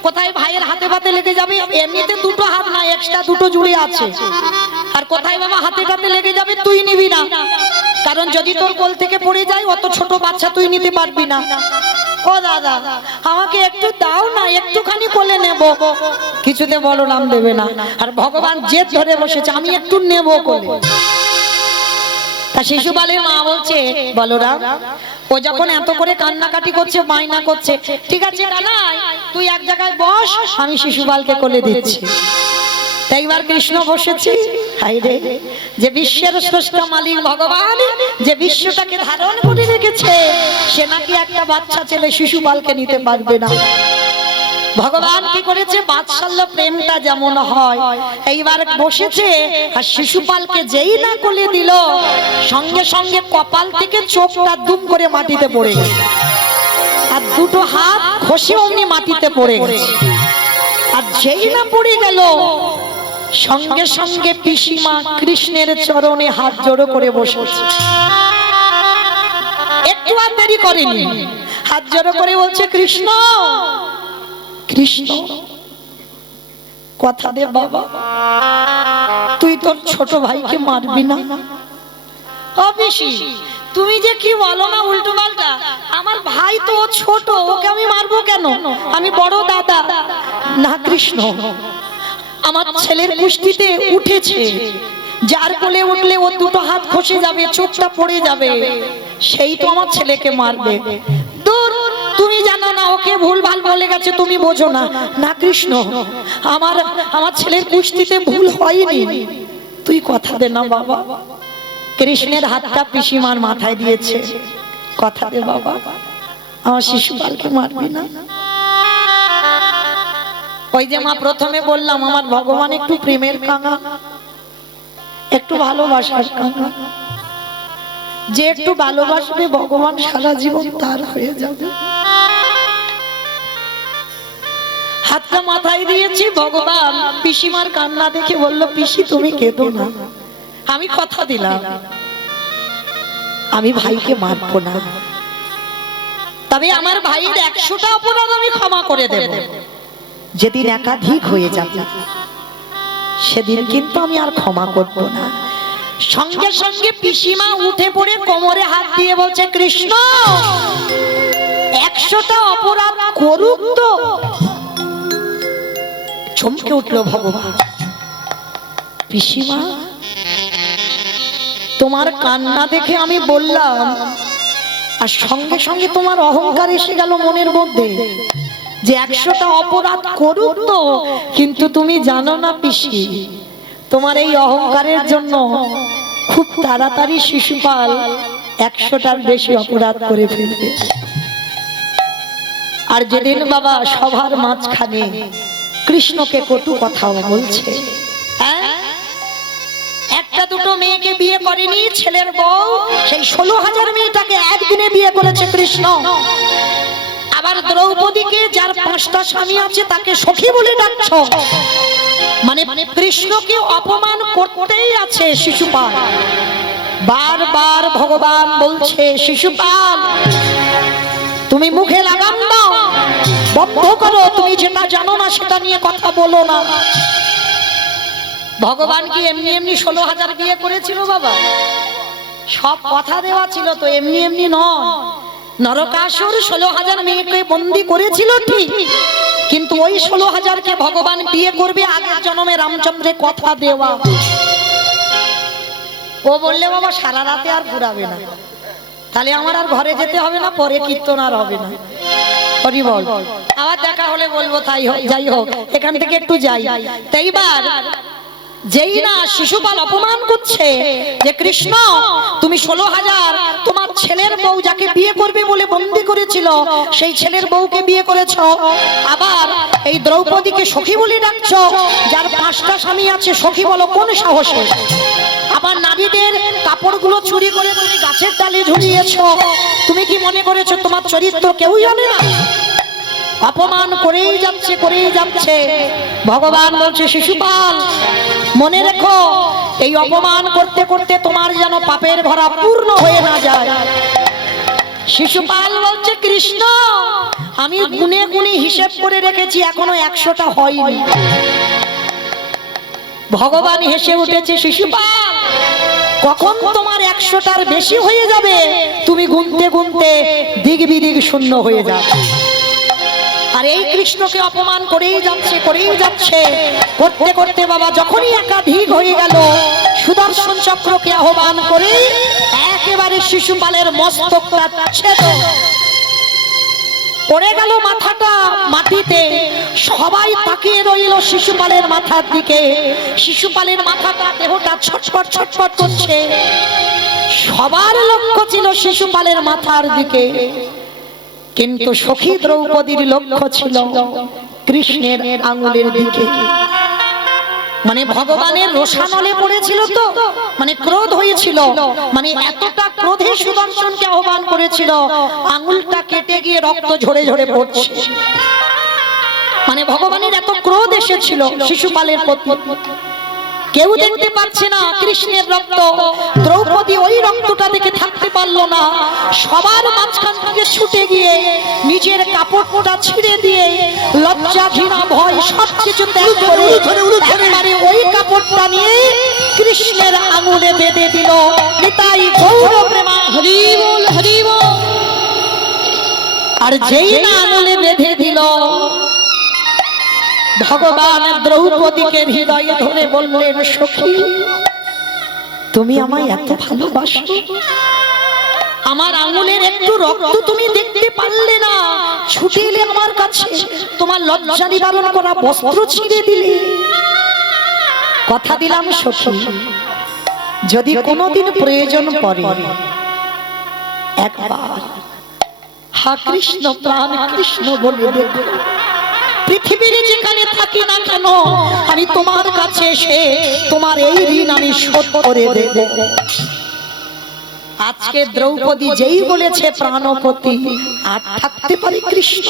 কোথায় ভাইয়ের হাতে ভাতে লেগে যাবে, এমনিতে দুটো হাত না এক্সট্রা দুটো জুড়ে আছে, আর কোথায় বাবা হাতে ভাতে লেগে যাবে তুই নিবি না, কারণ যদি তোর কোল থেকে পড়ে যায় অত ছোট বাচ্চা তুই নিতে পারবি না। ও দাদা আমাকে একটু দাও না, একটুখানি কোলে নেব। কিছুতে বলরাম দেবে না, আর ভগবান জেদ ধরে বসেছে আমি একটু নেব কোলে। তা শিশুপালের মা বলছে বলরাম, ও যখন এত করে কান্নাকাটি করছে বায়না করছে, ঠিক আছে কানাই তুই এক জায়গায় বস, আমি শিশুপালকে কোলে দিচ্ছি। তাই এবার কৃষ্ণ বসেছে, হায়রে যে বিশ্বের স্রষ্টা মালিক ভগবান, যে বিশ্বটাকে ধারণ করে রেখেছে, সে নাকি একটা বাচ্চা ছেলে শিশুপালকে নিতে পারবে না। ভগবান কি করেছে, বাৎসল্য প্রেমটা যেমন হয়, এইবার বসেছে আর শিশুপালকে যেই না কোলে দিল, সঙ্গে সঙ্গে কপাল থেকে চোখটা দুম করে মাটিতে পড়ে গেছে, আর দুটো হাত খসে অমনি মাটিতে পড়ে গেছে। আর যেই না পড়ে গেল, সঙ্গে সঙ্গে পিসিমা কৃষ্ণের চরণে হাত জড়ো করে বসেছে, একটু আর দেরি করেনি, হাত জড়ো করে বলছে কৃষ্ণ কৃষ্ণ কথা দে বাবা, তুই তোর ছোট ভাইকে মারবি না। ও পিসি তুমি যে কি বলো না উল্টো পাল্টা, আমার ভাই তো ছোট, ওকে আমি মারবো কেন, আমি বড় দাদা। না কৃষ্ণ, আমার ছেলের কুষ্টিতে উঠেছে, যার কোলে উঠলে ওর দুটো হাত খসে যাবে, চোখটা পড়ে যাবে, সেই তো আমার ছেলেকে মারবে। দূর, তুমি জানো না ওকে ভুল ভাল বলে গেছে, তুমি বোঝো না। না কৃষ্ণ, আমার ছেলের কুষ্টিতে ভুল হয়নি, তুই কথা দে না বাবা। কৃষ্ণের হাতটা পিসিমার মাথায় দিয়েছে, কথা দে বাবা, আমার শিশুপালকে মারবি না। ওই যে মা প্রথমে বললাম আমার ভগবান একটু প্রেমের কাঙা, একটু ভালোবাসার কাঙা, যে একটু ভালোবাসবে ভগবান সারা জীবন তার হয়ে যাবে। হাতটা মাথায় দিয়েছি, ভগবান পিসিমার কান্না দেখে বলল পিসি তুমি কেঁদো না, আমি কথা দিলাম আমি ভাইকে মারবো না, তবে আমার ভাইয়ের 100টা অপরাধ আমি ক্ষমা করে দেব। যেদিন একাধিক হয়ে যাবে সেদিন কিন্তু আমি আর ক্ষমা করব না। সঙ্গে সঙ্গে পিসিমা উঠে পড়ে কোমরে হাত দিয়ে বলছে কৃষ্ণ 100টা অপরাধ করুক তো। চমকে উঠলো ভগবান, পিসিমা তোমার কান্না দেখে আমি বললাম, আর সঙ্গে সঙ্গে তোমার অহংকার এসে গেল মনের মধ্যে যে 100টা অপরাধ করুক তো, কিন্তু তুমি জানো না পিসি, তোমার এই অহংকারের জন্য খুব তাড়াতাড়ি শিশুপাল 100টার বেশি অপরাধ করে ফেলবে। আর যেদিন বাবা সভার মাঝখানে কৃষ্ণকে কটু কথা বলছে, একটা দুটো মেয়েকে বিয়ে করেনি, ছেলের বউ সেই 16,000 মেয়েটাকে একদিনে বিয়ে করেছে কৃষ্ণ। আবার দ্রৌপদীকে, যার 5টা স্বামী আছে, তাকে সখী বলে ডাকছো, মানে কৃষ্ণকে অপমান করতেই আছে শিশুপাল। বারবার ভগবান বলছে, শিশুপাল তুমি মুখে লাগাম দাও, বন্ধ করো, তুমি যেটা জানো না সেটা নিয়ে কথা বলো না। ভগবান কি এমনি এমনি 16,000 বিয়ে করেছিল বাবা? সব কথা দেওয়া ছিল তো, এমনি এমনি নয়। নরকাসুর 16,000 মেয়েকে বন্দী করেছিল ঠিক, কিন্তু ওই 16,000কে ভগবান বিয়ে করবে আগের জন্মে রামচন্দ্রের কথা দেওয়া। ও বললে বাবা সারা রাতে আর ঘুরাবে না, তাহলে আমার আর ঘরে যেতে হবে না, পরে কীর্তন আর হবে না। হরি বল। আবার দেখা হলে বলবো তাই হোক, যাই হোক, এখান থেকে একটু যাই। তাই এইবার যেই না শিশুপাল অপমান করছে যে কৃষ্ণ তুমি 16,000 তোমার ছেলের বউ যাকে বিয়ে করবে বলে বন্দী করেছিল, সেই ছেলের বউকে বিয়ে করেছো, আবার এই দ্রৌপদীকে সখী বলে ডাকছো, যার 5টা স্বামী আছে, সখী বলো কোন সাহসে? আবার নারীদের কাপড়গুলো চুরি করে তুমি গাছের ডালে ঝুলিয়েছো, তুমি কি মনে করেছো তোমার চরিত্র কেউ জানে না? অপমান করেই যাচ্ছে, করেই যাচ্ছে। ভগবান বলছে, শিশুপাল মনে রেখো, এই অপমান করতে করতে তোমার যেন পাপের ভরা পূর্ণ হয়ে না যায়। শিশুপাল বলছে, কৃষ্ণ আমি গুনে গুনে হিসেব করে রেখেছি, এখনো 100টা হয়নি। ভগবান হেসে উঠেছে, শিশুপাল কখন তোমার 100টার বেশি হয়ে যাবে, তুমি গুনতে গুনতে দিক বিদিক শূন্য হয়ে যাবে। আর এই কৃষ্ণকে অপমান করেই যাচ্ছে, করেই যাচ্ছে, করতে করতে বাবা যখনই একাধিক হয়ে গেল, সুদর্শন চক্রকে আহ্বান করে একেবারে শিশুপালের মস্তকটা ছেদ পড়ে গেল, মাথাটা মাটিতে। সবাই তাকিয়ে রইল শিশুপালের মাথার দিকে। শিশুপালের মাথাটা, দেহটা ছটফট ছটফট করছে। সবার লক্ষ্য ছিল শিশুপালের মাথার দিকে, কিন্তু সখী দ্রৌপদীর লক্ষ্য ছিল কৃষ্ণের আঙ্গুলের দিকে। মানে ভগবানের রোষানলে পড়েছিল তো, মানে ক্রোধ হয়েছিল, মানে এতটা ক্রোধে সুদর্শনকে আহ্বান করেছিল, আঙ্গুলটা কেটে গিয়ে রক্ত ঝরে ঝরে পড়ছে। মানে ভগবানের এত ক্রোধ এসেছিল শিশুপালের প্রতি। কেউ দেখতে পাচ্ছে না কৃষ্ণের রক্ত। দ্রৌপদী ওই রক্তটা দেখে থাকতে পারলো না, সবার মাঝখান থেকে ছুটে গিয়ে নিজের কাপড়টা ছিঁড়ে দিয়ে লজ্জা ঘৃণা ভয় সবকিছু ত্যাগ করে একেবারে ওই কাপড়টা নিয়ে কৃষ্ণের আঙুলে বেঁধে দিল। নিতাই গৌর প্রেমা, হরি বল হরি বল। আর যেই না আঙুলে বেঁধে দিল, ভগবান দ্রৌপদীকে হৃদয়ে ধরে বললেন, সখী তুমি আমায় এত ভালোবাসো, আমার আঙুলের একটু রক্ত তুমি দেখতে পারলে না, ছুটে এলে আমার কাছে, তোমার লজ্জা নিবারণ করা বস্ত্র ছিঁড়ে দিলে। কথা দিলাম সখী, যদি কোনোদিন প্রয়োজন পড়ে একবার হা কৃষ্ণ প্রাণ কৃষ্ণ বলে দেখো, পৃথিবীর যেখানে থাকি না কেন আমি তোমার কাছে এসে তোমার এই ঋণ আমি শোধ করে দেব। আজকে দ্রৌপদী যেই বলেছে প্রাণপতি, আর থাকতে পারে কৃষ্ণ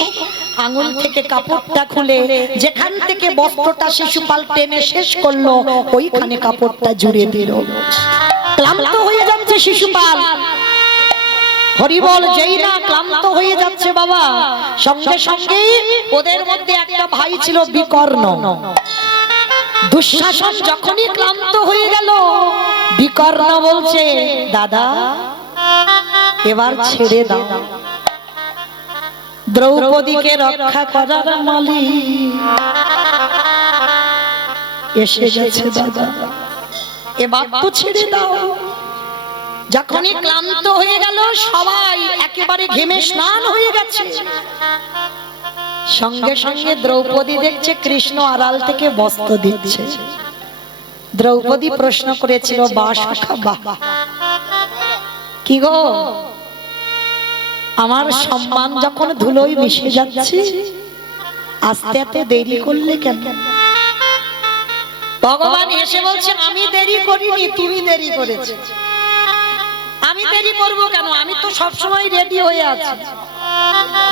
আঙুল থেকে কাপড়টা খুলে যেখান থেকে বস্ত্রটা শিশুপাল টেনে শেষ করলো, ওইখানে কাপড়টা জুড়ে দিল। ক্লান্ত হয়ে যাচ্ছে শিশুপাল। হরিবল, যেই না ক্লান্ত হয়ে যাচ্ছে বাবা, সঙ্গে সঙ্গে ওদের মধ্যে একটা ভাই ছিল বিকর্ণ। দুঃশাসন যখনই ক্লান্ত হয়ে গেল, বিকর্ণ বলছে, দাদা এবার ছেড়ে দাও, দ্রৌপদীকে রক্ষা করার মালিক এসে গেছে দাদা, এবার তো ছেড়ে দাও। যখনই ক্লান্ত হয়ে গেল, সবাই একেবারে ঘেমে স্নান হয়ে গেছে, সঙ্গে সঙ্গে দ্রৌপদী দেখছে কৃষ্ণ আড়াল থেকে বস্ত্র দিচ্ছে। দ্রৌপদী প্রশ্ন করেছিল, বাবা কি গো, আমার সম্মান যখন ধুলোয় মিশে যাচ্ছে, আস্তে এত দেরি করলে কেন? ভগবান এসে বলছেন, আমি দেরি করিনি, তুমি দেরি করেছো। আমি দেরি করব কেন? আমি তো সব সময় রেডি হয়ে আছি।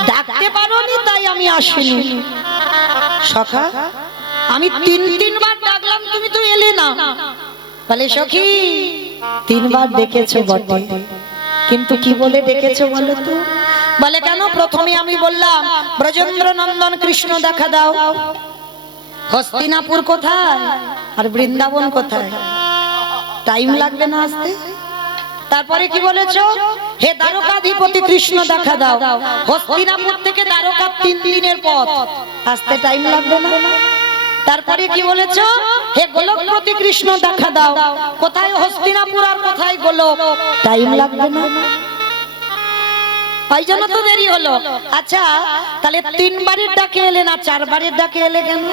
ডাকতে পারোনি তাই আমি আসিনি। সখা আমি তিনবার ডাকলাম, তুমি তো এলে না। বলে সখী তিনবার ডেকেছো বটে, কিন্তু কি বলে ডেকেছো বলো তো? বলে কেন? প্রথমে আমি বললাম ব্রজেন্দ্র নন্দন কৃষ্ণ দেখা দাও। হস্তিনাপুর কোথায় আর বৃন্দাবন কোথায়? টাইম লাগবে না আসতে? তারপরে কি বলেছো? হে দ্বারকাধিপতি কৃষ্ণ দেখা দাও। হস্তিনাপুর থেকে দ্বারকা 3 দিনের পথ, আসতে টাইম লাগবে না? তারপরে কি বলেছো? হে গোলকপতি কৃষ্ণ দেখা দাও। কোথায় হস্তিনাপুর আর কোথায় গোলক? টাইম লাগবে না? ওই জন্য তো দেরি হলো। আচ্ছা তাহলে 3 বারের ডাকে এলে না, 4 বারের ডাকে এলে কেন?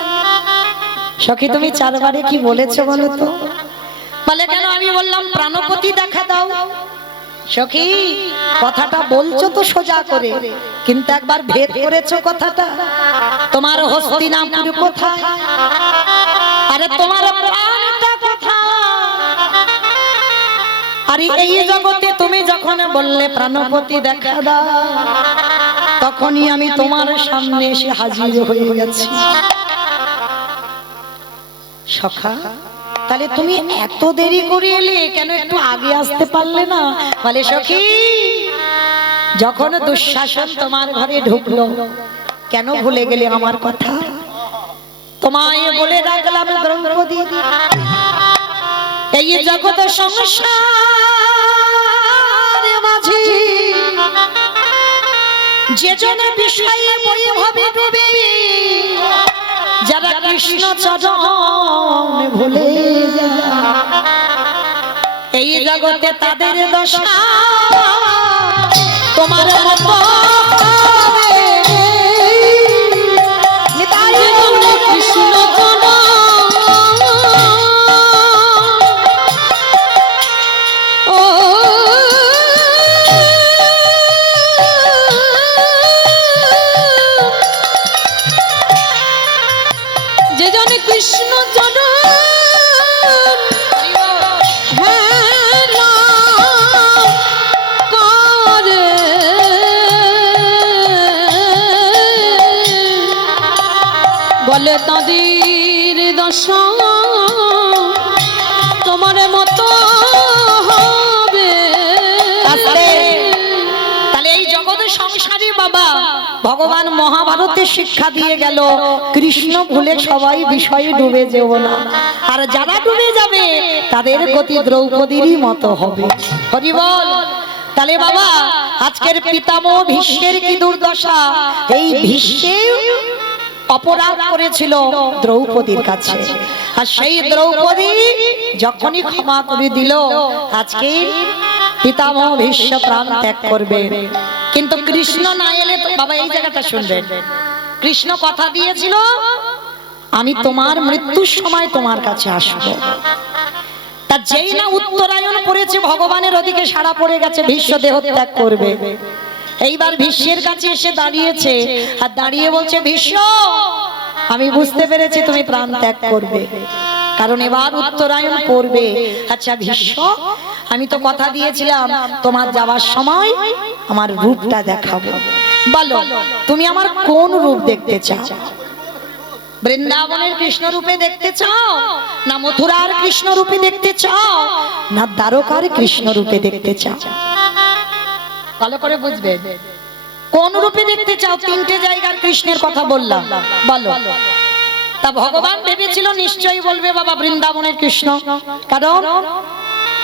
সখী তুমি 4 বারে কি বলেছো বলো তো? বলে কেন? আমি বললাম প্রাণপতি দেখা দাও। সখী কথাটা বলছো তো সোজা করে, কিন্তু একবার ভেদ করেছো কথাটা। তোমার হস্তিনাপুর কোথায়? আরে তোমার প্রাণটা কোথায়? আরে এই জগতে তুমি যখন বললে প্রাণপতি দেখা দাও, তখনই আমি তোমার সামনে এসে হাজির হয়ে গেছি। সখা তাহলে তুমি এত দেরি করে এলে কেন? একটু আগে আসতে পারলে না? বলে সখী যখন দুঃশাসন তোমার ঘরে ঢুকলো, কেন ভুলে গেলে আমার কথা? তোমায় বলে রাখলাম দ্রৌপদী, এই জগৎ সংসার মাঝে যে জন বিষয়ে বৈভবে ডুবে, যারা কৃষ্ণ চরণ ভুলে যায়, এই জগতে তাদের দশা তোমার মতো কৃষ্ণ কৃষ্ণ চরণ করে বলে তাদের দশা তোমার মতো হবে। তাহলে এই জগতের সংসারী বাবা ভগবান মহাভারতে শিক্ষা দিয়ে গেল, কৃষ্ণ ভুলে সবাই বিষয়ে ডুবে যেও না, আর যারা ডুবে যাবে তাদের গতি দ্রৌপদীরই মতো হবে। হরি বল। তাহলে বাবা আজকের পিতামহ ভীষ্মের কি দুর্দশা! এই ভীষ্মে অপরাধ করেছিল দ্রৌপদীর কাছে, আর সেই দ্রৌপদী যখনই ক্ষমা করে দিল, আজকে পিতামহ ভীষ্ম প্রাণ ত্যাগ করবে। কিন্তু কৃষ্ণ না এলে বাবা, এই জায়গাটা শুনবেন, কৃষ্ণ কথা দিয়েছিল আমি তোমার মৃত্যুর সময় তোমার কাছে আসবো। তা যেই না উত্তরায়ণ পড়েছে, ভগবানের ওদিকে সাড়া পড়ে গেছে, ভীষ্ম দেহ ত্যাগ করবে। এইবার ভীষ্মের কাছে এসে দাঁড়িয়েছে, আর দাঁড়িয়ে বলছে ভীষ্ম আমি বুঝতে পেরেছি তুমি প্রাণ ত্যাগ করবে, কারণ এবার উত্তরায়ণ পড়বে। আচ্ছা ভীষ্ম আমি তো কথা দিয়েছিলাম তোমার যাওয়ার সময় আমার রূপটা দেখাবো, বলো তুমি আমার কোন রূপ দেখতে চাও? বৃন্দাবনের কৃষ্ণ রূপে দেখতে চাও, না মথুরার কৃষ্ণ রূপে দেখতে চাও, না দ্বারকার কৃষ্ণ রূপে দেখতে চাও? ভালো করে বুঝবে কোন রূপে দেখতে চাও। 3টে জায়গার কৃষ্ণের কথা বললাম, বলো। তা ভগবান ভেবেছিল নিশ্চয়ই বলবে বাবা বৃন্দাবনের কৃষ্ণ, কারণ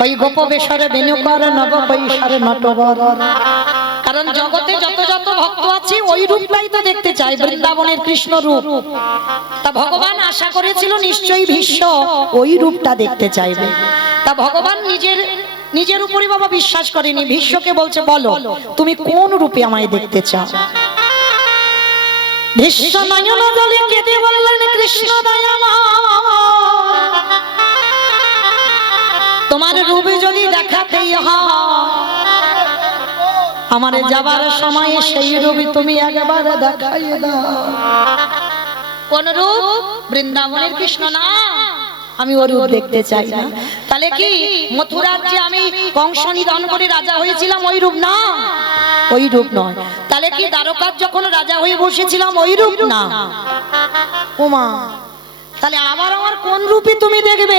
ওই গোপ বেশরে বেণুকর নব বৈশরে নটবর, কারণ জগতে যত যত ভক্ত আছে ওই রূপটাই তো দেখতে চায়, বৃন্দাবনের কৃষ্ণ রূপ। তা ভগবান আশা করেছিল নিশ্চয়ই ভীষ্ম ওই রূপটা দেখতে চাইবে। তা ভগবান নিজের উপরই বাবা বিশ্বাস করেনি, ভীষ্মকে বলছে বলো তুমি কোন রূপে আমায় দেখতে চাও? ভীষ্ম নয়ন জলে কেঁদে বললেন কৃষ্ণ দয়াময়, তোমার রূপে যদি দেখাতেই হয় আমার যাবার সময় সেই রূপে তুমি একবার দেখাই দাও। কোন রূপ? বৃন্দাবনের কৃষ্ণ না, আমি ওর রূপ দেখতে চাই না। তাহলে কি মথুরার যে আমি কংস নিধন করে রাজা হয়েছিলাম ওই রূপ না, ওই রূপ নয়। তাহলে কি দ্বারকার যখন রাজা হয়ে বসেছিলাম ওই রূপ না? ওমা, তাহলে আবার আমার কোন রূপে তুমি দেখবে?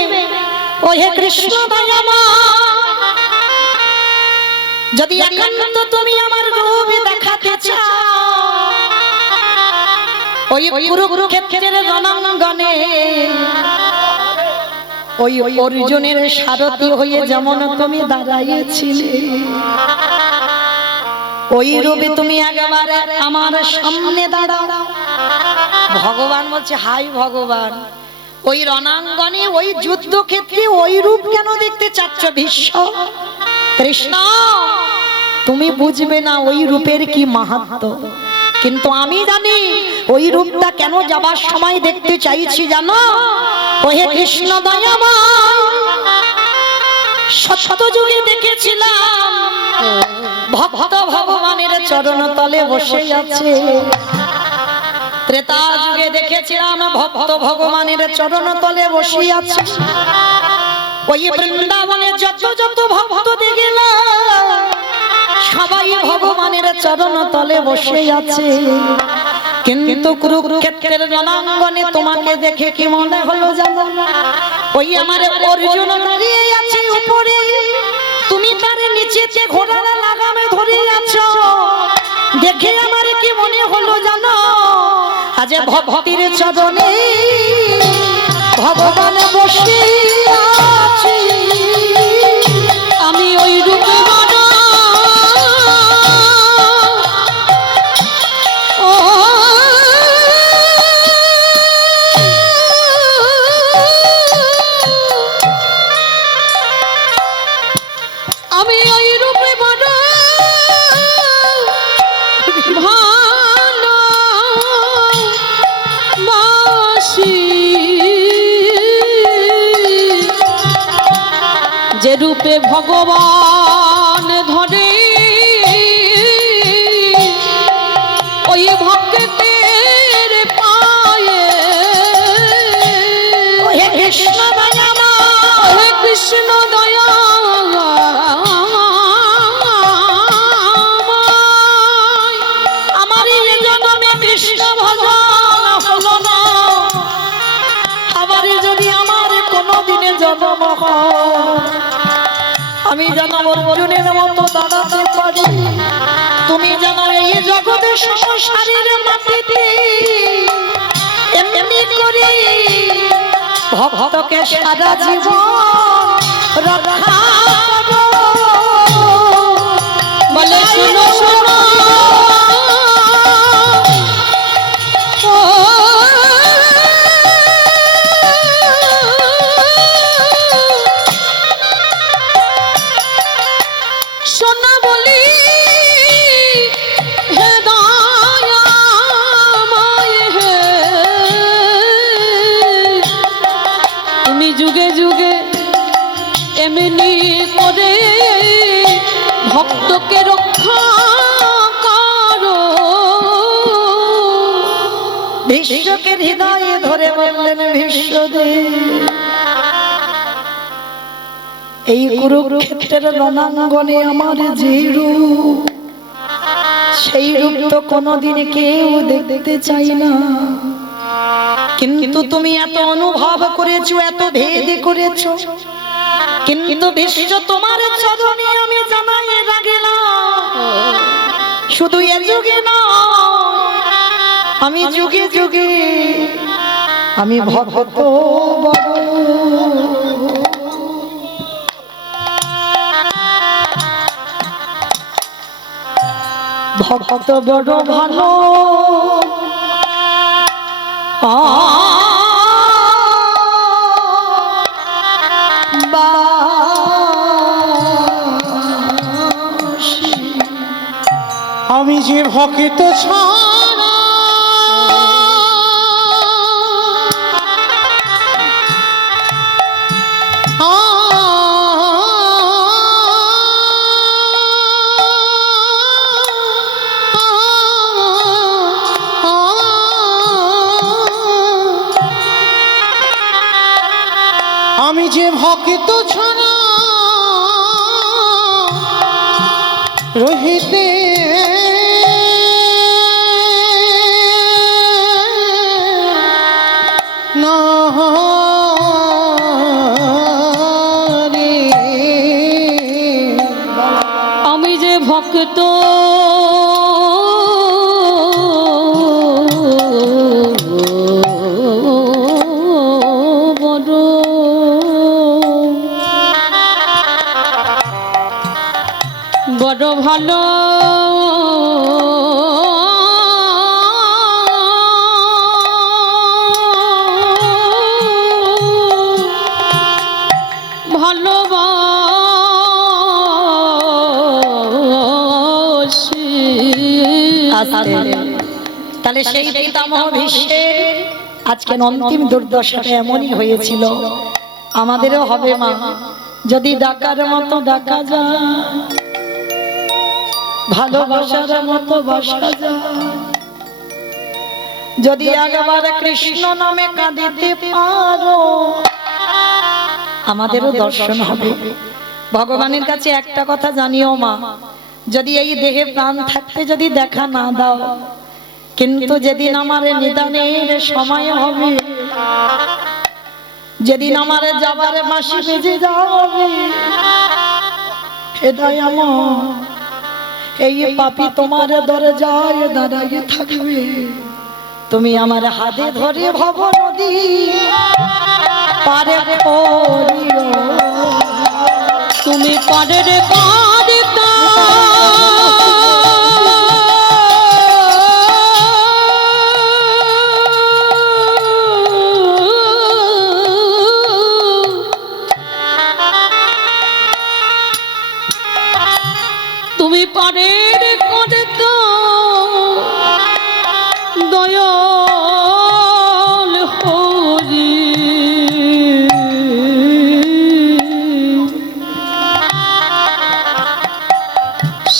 ও হে কৃষ্ণ দয়ামা, যদি একান্ত তুমি আমার রূপ দেখাতে চাও, ওই কুরুক্ষেত্রের রণাঙ্গনে ওই অর্জুনের সারথি হয়ে যেমন তুমি দাঁড়াইছিলে, ওই রূপে তুমি একেবারে আমার সামনে দাঁড়াও। ভগবান বলছে, হাই ভগবান, ওই রণাঙ্গনে ওই যুদ্ধক্ষেত্রে ওই রূপ কেন দেখতে চাচ্ছ ভীষ্ম? কৃষ্ণ, তুমি বুঝবে না ওই রূপের কি মাহাত্ম্য, কিন্তু আমি জানি ওই রূপটা কেন যাবার সময় দেখতে চাইছি জানো? ও হে কৃষ্ণ দয়াময়, সত্য যুগে দেখেছিলাম ভক্ত ভগবানের চরণ তলে বসে আছে, ত্রেতা যুগে দেখেছিলাম ভক্ত ভগবানের চরণ তলে বসে আছে, ওই বৃন্দাবনে যত যত ভক্ত দেখলাম সবাই ভগবানের চরণ তলে বসে আছে, কিন্তু কুরুক্ষেত্রের রণাঙ্গনে তোমাকে দেখে কি মনে হলো জানো? ওই আমার অর্জুন দাঁড়িয়ে আছে উপরে, তুমি তার নিচেতে ঘোড়ার লাগামে ধরে আছো, দেখে আমার কি মনে হলো জানো? আজ ভক্তির চরণে ভগবান বসে আছে, আমি ওই রূপে যে রূপে ভগবান ধরে ওই ভক্তের পায়ে, হে কৃষ্ণ দয়ামা, হে কৃষ্ণ দয়াময়, আমার এই জন্মে কৃষ্ণ ভজন হলো না, আবার যদি আমার কোনোদিনে জন্ম হয় আমি যেন অর্জুনের মতো দাঁড়াতে পারি, তুমি যেন এই জগতের সংসারের মাটিতে এমনি করে ভক্তকে সারা জীবন রক্ষা করো। বলে শুনো শুনো ভক্তকে রক্ষা করো। ভীষ্মকে হৃদয়ে ধরে বললেন, ভীষ্মদেব, এই কুরুক্ষেত্রের রণাঙ্গনে আমার যে রূপ, সেই রূপ তো কোনোদিন কেউ দেখতে চাই না, কিন্তু তুমি এত অনুভব করেছো, এত ভেদ করেছো, কিন্তু ভীষ্ম তোমার চরণে আমি জানাই রাখলাম, শুধু এ যুগে নয় আমি যুগে যুগে আমি ভক্ত বড়, ভক্ত বড় ভালো আমি যে ভক্ত ছাড়া আমি যে ভক্ত ছাড়া রহিতে ভক্ত বড় বড় ভালো তাহলে সেই পিতামহ ভীষ্মের আজকে অন্তিম দুর্দশাটা এমনই হয়েছিল, আমাদেরও হবে মা, যদি ডাকার মতো ডাকা যায়, ভালোবাসার মতো বাসা যায়, যদি একবার কৃষ্ণ নামে কাঁদিতে পারো, আমাদেরও দর্শন হবে। ভগবানের কাছে একটা কথা জানিও মা, যদি এই দেহে প্রাণ থাকতে যদি দেখা না দাও, কিন্তু যেদিন আমার নিদানের সময় হবে, যেদিন আমার যাবার বাঁশি বেজে যাবে, সেটাই আমার এই পাপী তোমার দরজায় দাঁড়িয়ে থাকবে, তুমি আমার হাতে ধরে ভব নদী পারে করিও, তুমি পারের কাঁদিতা তুমি পারের কাঁদিতা দয়াল হরি,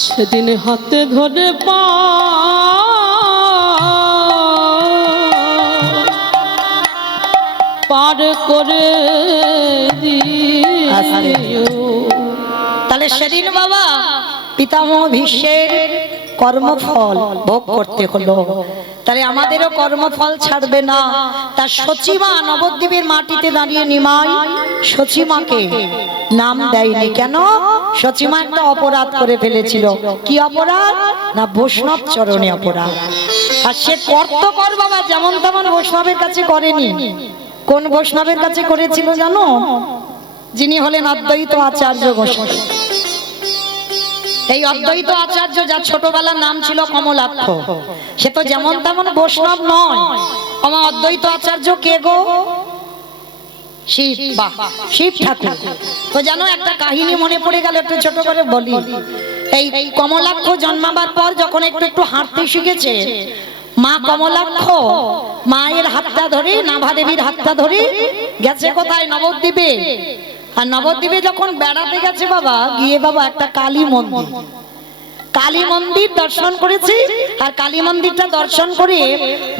সেদিন হাতে ধরে পার করে দিও। তাহলে সেদিন বাবা পিতামহ ভীষ্মের কর্মফল ভোগ করতে হলো, তাহলে আমাদেরও কর্মফল ছাড়বে না। তার সচিমা নবদ্বীপের মাটিতে দাঁড়িয়ে নিমাই সচিমাকে নাম দেয়নি কেন? সচিমা একটা অপরাধ করে ফেলেছিল। কি অপরাধ? না বৈষ্ণব চরণে অপরাধ। আর সে করত কর বাবা, যেমন তেমন বৈষ্ণবের কাছে করেনি। কোন বৈষ্ণবের কাছে করেছিল জানো? যিনি হলেন অদ্বৈত আচার্য গোস্বামী। এই অদ্বৈত আচার্য, যার ছোটবেলার নাম ছিল কমলাক্ষ, সে তো যেমন তেমন বৈষ্ণব নয়। আমার অদ্বৈত আচার্য কে গো? শিব। বাহ, শিব ঠাকুর। তো জানো একটা কাহিনী মনে পড়ে গেল, একটু ছোট করে বলি। এই কমলাক্ষ জন্মাবার পর যখন একটু একটু হাঁটতে শিখেছে, মা কমলাক্ষ মায়ের হাতটা ধরে, নাভা দেবীর হাতটা ধরে গেছে কোথায়? নবদ্বীপে। আর নবদ্বীপে যখন বেড়াতে গেছে বাবা, গিয়ে বাবা একটা কালী মন্দির, কালী মন্দির দর্শন করেছে। আর কালী মন্দিরটা দর্শন করে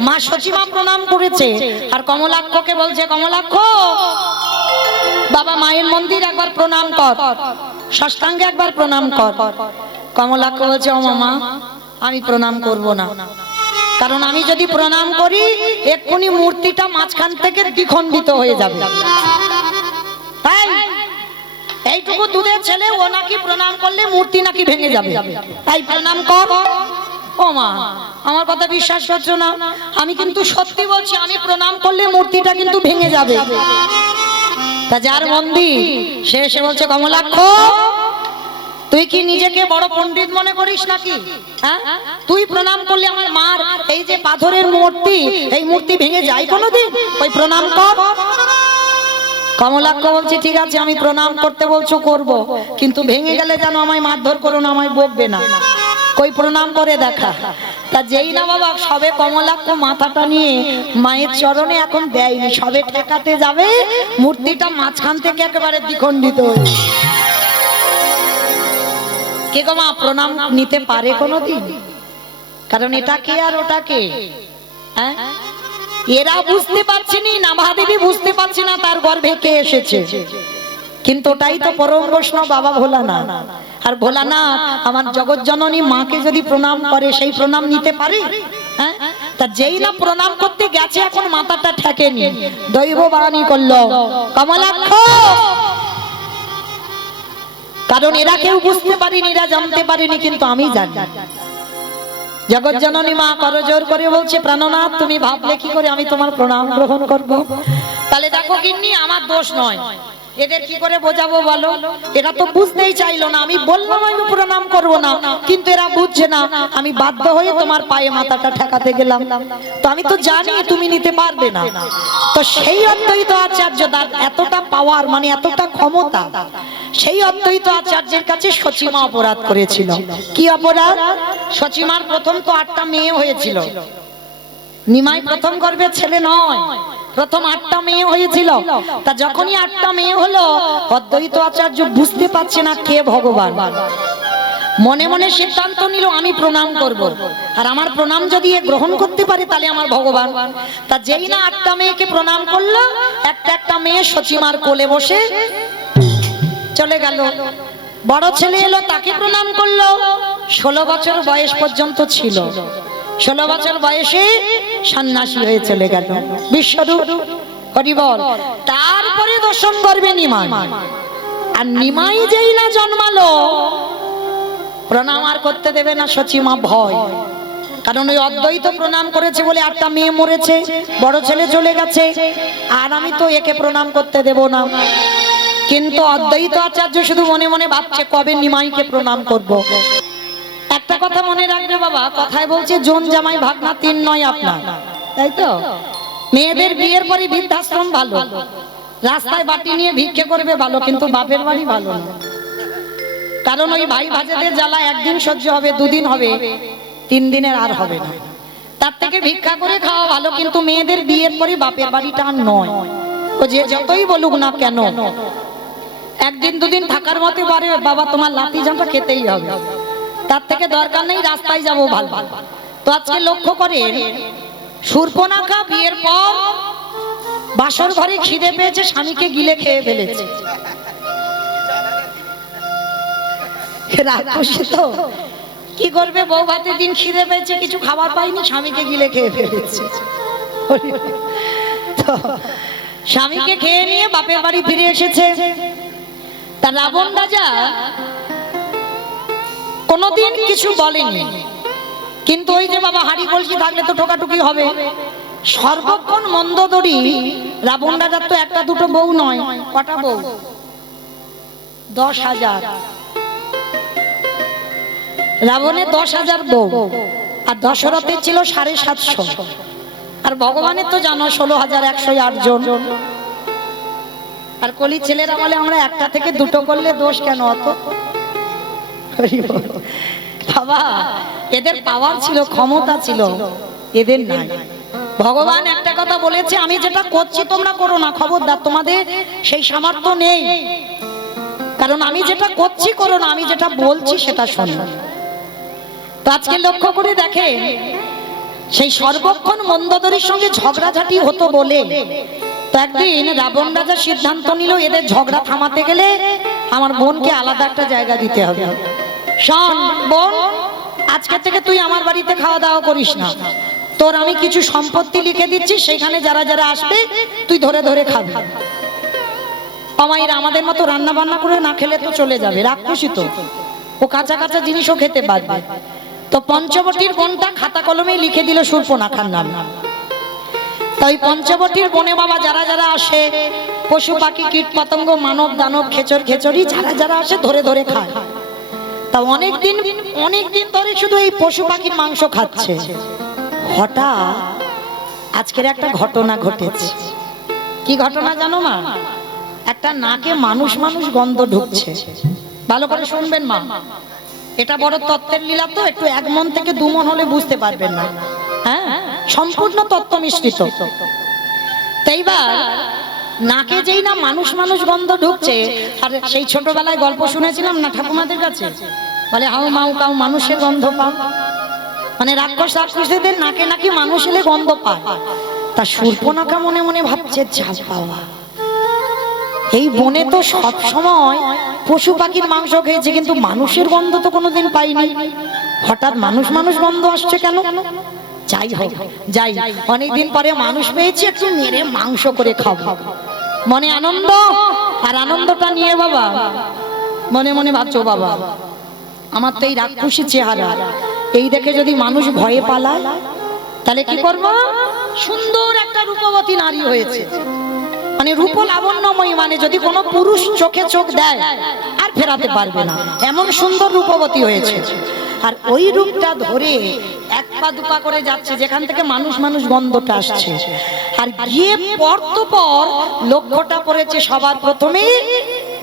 মা সচিমা প্রণাম করেছে। আর কমলাক্ষকে বলছে, কমলাক্ষ বাবা মায়ের মন্দির একবার প্রণাম কর, সাষ্টাঙ্গে একবার প্রণাম কর। কমলাক্ষ বলছে, ও মামা আমি প্রণাম করব না, কারণ আমি যদি প্রণাম করি এক্ষুনি মূর্তিটা মাঝখান থেকে দ্বিখণ্ডিত হয়ে যাবে। তাই এইটুকু দুধের ছেলে, ও নাকি প্রণাম করলে মূর্তি নাকি ভেঙে যাবে, তাই প্রণাম কর। ও মা, আমার কথা বিশ্বাস করছো না? আমি কিন্তু সত্যি বলছি, আমি প্রণাম করলে মূর্তিটা কিন্তু ভেঙে যাবে। তা যার মন্দির সে এসে বলছে, কমলাক্ষ তুই কি নিজেকে বড় পণ্ডিত মনে করিস নাকি? হ্যাঁ, তুই প্রণাম করলে আমার মার এই যে পাথরের মূর্তি, এই মূর্তি ভেঙে যায় কোনোদিন? ওই প্রণাম কর। কমলাক্ষ বলছে, ঠিক আছে আমি প্রণাম করতে বলছো করব, কিন্তু ভেঙে গেলে যেন আমায় মারধর করো না, আমায় বকবে না। কই প্রণাম করে দেখা। তা যেই না বাবা সবে কমলাক্ষ মাথাটা নিয়ে মায়ের চরণে এখন দেয়নি, সবে ঠেকাতে যাবে, মূর্তিটা মাঝখান থেকে একেবারে দ্বিখণ্ডিত হয়ে। কে গো মা প্রণাম নিতে পারে কোনোদিন? কারণ এটা কে আর ওটা কে? হ্যাঁ, এরা বুঝতে পারছেনি, নাভাদেবী বুঝতে পারছে না তার গর্ভে কে এসেছে। কিন্তু ওটাই তো পরম বৈষ্ণব বাবা ভোলানাথ। আর ভোলানাথ আমার জগৎ জননী মাকে যদি প্রণাম করে, সেই প্রণাম নিতে পারে? হ্যাঁ, তা যেই না প্রণাম করতে গেছে এখন মাথাটা ঠেকেনি, দৈব বাণী করলো, কমলাক্ষ কারণ এরা কেউ বুঝতে পারেনি, এরা জানতে পারেনি, কিন্তু আমি জানি। জগৎ জননী মা করজোর করে বলছে, প্রাণনাথ তুমি ভাবলে কি করে আমি তোমার প্রণাম গ্রহণ করব? তাহলে দেখো গিন্নি, আমার দোষ নয়, এদের কি করে বোঝাবো বলো? এরা তো বুঝতেই চাইলো না। আমি বললাম আমি প্রণাম করব না, কিন্তু এরা বুঝছে না। আমি বাধ্য হয়ে তোমার পায়ে মাথাটা ঠেকাতে গেলাম। তো আমি তো জানি তুমি নিতে পারবে না। তো সেই অদ্বৈত আচার্যদার এতটা পাওয়ার, মানে এতটা ক্ষমতা, সেই অদ্বৈত আচার্যের কাছে সচিমা অপরাধ করেছিল। কি অপরাধ? সচিমার প্রথম তো 8টা মেয়ে হয়েছিল। নিমাই প্রথম গর্ভের ছেলে নয়, প্রথম 8টা মেয়ে হয়েছিল। তা যখনই 8টা মেয়ে হলো, অদ্বৈত আচার্য বুঝতে পারছে না কে ভগবান। মনে মনে সিদ্ধান্ত নিল আমি প্রণাম করব, আর আমার প্রণাম যদি এ গ্রহণ করতে পারে তাহলে আমার ভগবান। তা যেই না 8টা মেয়েকে প্রণাম করলো, একটা একটা মেয়ে সচিমার কোলে বসে চলে গেল। বড় ছেলে এলো, তাকে প্রণাম করলো। 16 বছর বয়স পর্যন্ত ছিল। 16 বছর বয়সে সন্ন্যাসী হয়ে চলে গেল বিশ্বরূপ। হরি বল। তারপরে দশম গর্ভে নিমাই। আর নিমাই যেই না জন্মালো, প্রণাম আর করতে দেবে না সচিমা, ভয়। কারণ ওই অদ্বৈত প্রণাম করেছে বলে 8টা মেয়ে মরেছে, বড় ছেলে চলে গেছে, আর আমি তো একে প্রণাম করতে দেব না। কিন্তু অদ্বৈত আচার্য শুধু মনে মনে ভাবছে কবে নিমাইকে প্রণাম করব। একটা কথা মনে রাখবে বাবা, কথায় বলছে জন জামাই ভাগনা 3 নয় আপনার, তাই তো? মেয়েদের বিয়ের পরে বৃদ্ধাশ্রম ভালো, রাস্তায় বাটি নিয়ে ভিক্ষে করবে ভালো, কিন্তু বাপের বাড়ি ভালো না। কারণ ওই ভাই ভাজেদের জ্বালা একদিন সহ্য হবে, 2 দিন হবে, 3 দিনের আর হবে না। তার থেকে ভিক্ষা করে খাওয়া ভালো, কিন্তু মেয়েদের বিয়ের পরে বাপের বাড়িটা আর নয়। ও যে যতই বলুক না কেন, 1 দিন 2 দিন থাকার মতো পারে, বাবা তোমার লাঠি জামটা খেতেই হবে, তার থেকে দরকার নেই, রাস্তায় যাবো ভালো। তো আজকে লক্ষ্য করেন, শূর্পণখা বিয়ের পর বাসর ঘরে খিদে পেয়েছে, স্বামীকে গিলে খেয়ে ফেলেছে। রাক্ষসী তো কি করবে, বউ ভাতের দিন খিদে পেয়েছে, কিছু খাবার পাইনি, স্বামীকে গিলে খেয়ে ফেলেছে। তো স্বামীকে খেয়ে নিয়ে বাপের বাড়ি ফিরে এসেছে। তা রাবণ রাজা কোনদিন কিছু বলেনি, কিন্তু ওই যে বাবা হাড়ি কলসি থাকলে তো ঠোকাঠুকি হবে। সর্বক্ষণ মন্দোদরী। রাবণ রাজার তো 1টা 2টো বউ নয়, কটা বউ? 10,000। রাবণের 10,000 বউ, আর দশরথের ছিল 750। আর ভগবানের তো জানো 16,108 জন। আর কলি ছেলেরা বলে আমরা 1টা থেকে 2টো করলে দোষ কেন অত? বাবা এদের পাওয়ার ছিল, ক্ষমতা ছিল, এদের নাই। ভগবান একটা কথা বলেছে, আমি যেটা করছি তোমরা করো না, খবরদার, তোমাদের সেই সামর্থ্য নেই। কারণ আমি যেটা করছি করো না, আমি যেটা বলছি সেটা শোনো। তো আজকে লক্ষ্য করে দেখে, সেই সর্বক্ষণ মন্দোদরীর সঙ্গে ঝগড়াঝাটি হতো বলে তো একদিন রাবণ রাজা সিদ্ধান্ত নিল, এদের ঝগড়া থামাতে গেলে আমার বোনকে আলাদা একটা জায়গা দিতে হবে। শোন বোন, আজকে থেকে তুই আমার বাড়িতে খাওয়া দাওয়া করিস না, তোর আমি কিছু সম্পত্তি লিখে দিচ্ছি, সেখানে যারা যারা আসবে তুই ধরে ধরে খাবি। আমাইরা আমাদের মতো রান্না বান্না করে না খেলে তো চলে যাবে, রাক্ষসী তো, ও কাঁচা কাঁচা জিনিসও খেতে পারবে। তো পঞ্চবটির বোনটা খাতা কলমে লিখে দিল শূর্পণখার নাম। তাই পঞ্চবটির বনে বাবা যারা যারা আসে, পশু পাখি কীট পতঙ্গ মানব দানব খেচর খেচরি যারা যারা আসে ধরে ধরে খায়। তা অনেক দিন ধরে শুধু এই পশু পাখির মাংস খাচ্ছে। হঠাৎ আজকের একটা ঘটনা ঘটেছে। কি ঘটনা জানো মা? একটা নাকে মানুষ মানুষ গন্ধ ঢুকছে। ভালো করে শুনবেন মা, এটা বড় তত্ত্বের লীলা, তো একটু 1 মন থেকে 2 মন হলে বুঝতে পারবেন না। হ্যাঁ, সম্পূর্ণ তত্ত্ব মিশ্রিত। তাইবার নাকে যেই না মানুষ মানুষ গন্ধ ঢুকছে, আর সেই ছোটবেলায় গল্প শুনেছিলাম না ঠাকুমাদের কাছে, বলে হাউ মাউ কাউ মানুষের গন্ধ পাও, মানে রাক্ষসীদের নাকে নাকি মানুষ এলে গন্ধ পায়। তা শূর্পণখা মনে মনে ভাবছে, যা বাবা, এই বনে তো সব সময় পশু পাখির মাংস খেয়েছে, কিন্তু মানুষের গন্ধ তো কোনোদিন পাইনি, হঠাৎ মানুষ মানুষ গন্ধ আসছে কেন? যাই হোক, যাই, অনেকদিন পরে মানুষ পেয়েছি, একটু মেরে মাংস করে খাবো। মনে আনন্দ, আর আনন্দটা নিয়ে বাবা মনে মনে ভাবছো বাবা আমার তো এই রাক্ষসী চেহারা, এই দেখে যদি মানুষ ভয়ে পালায় তাহলে কি করব? সুন্দর একটা রূপবতী নারী হয়েছে, মানে রূপ লাবণ্যময়ী, মানে যদি কোনো পুরুষ চোখে চোখ দেয় আর ফেরাতে পারবে না, এমন সুন্দর রূপবতী হয়েছে। আর ওই রূপটা ধরে এক পা দুপা করে যাচ্ছে, যেখান থেকে মানুষ মানুষ গন্ধটা আসছে, আর গিয়ে পর তো পর লক্ষ্যটা পড়েছে সবার প্রথমে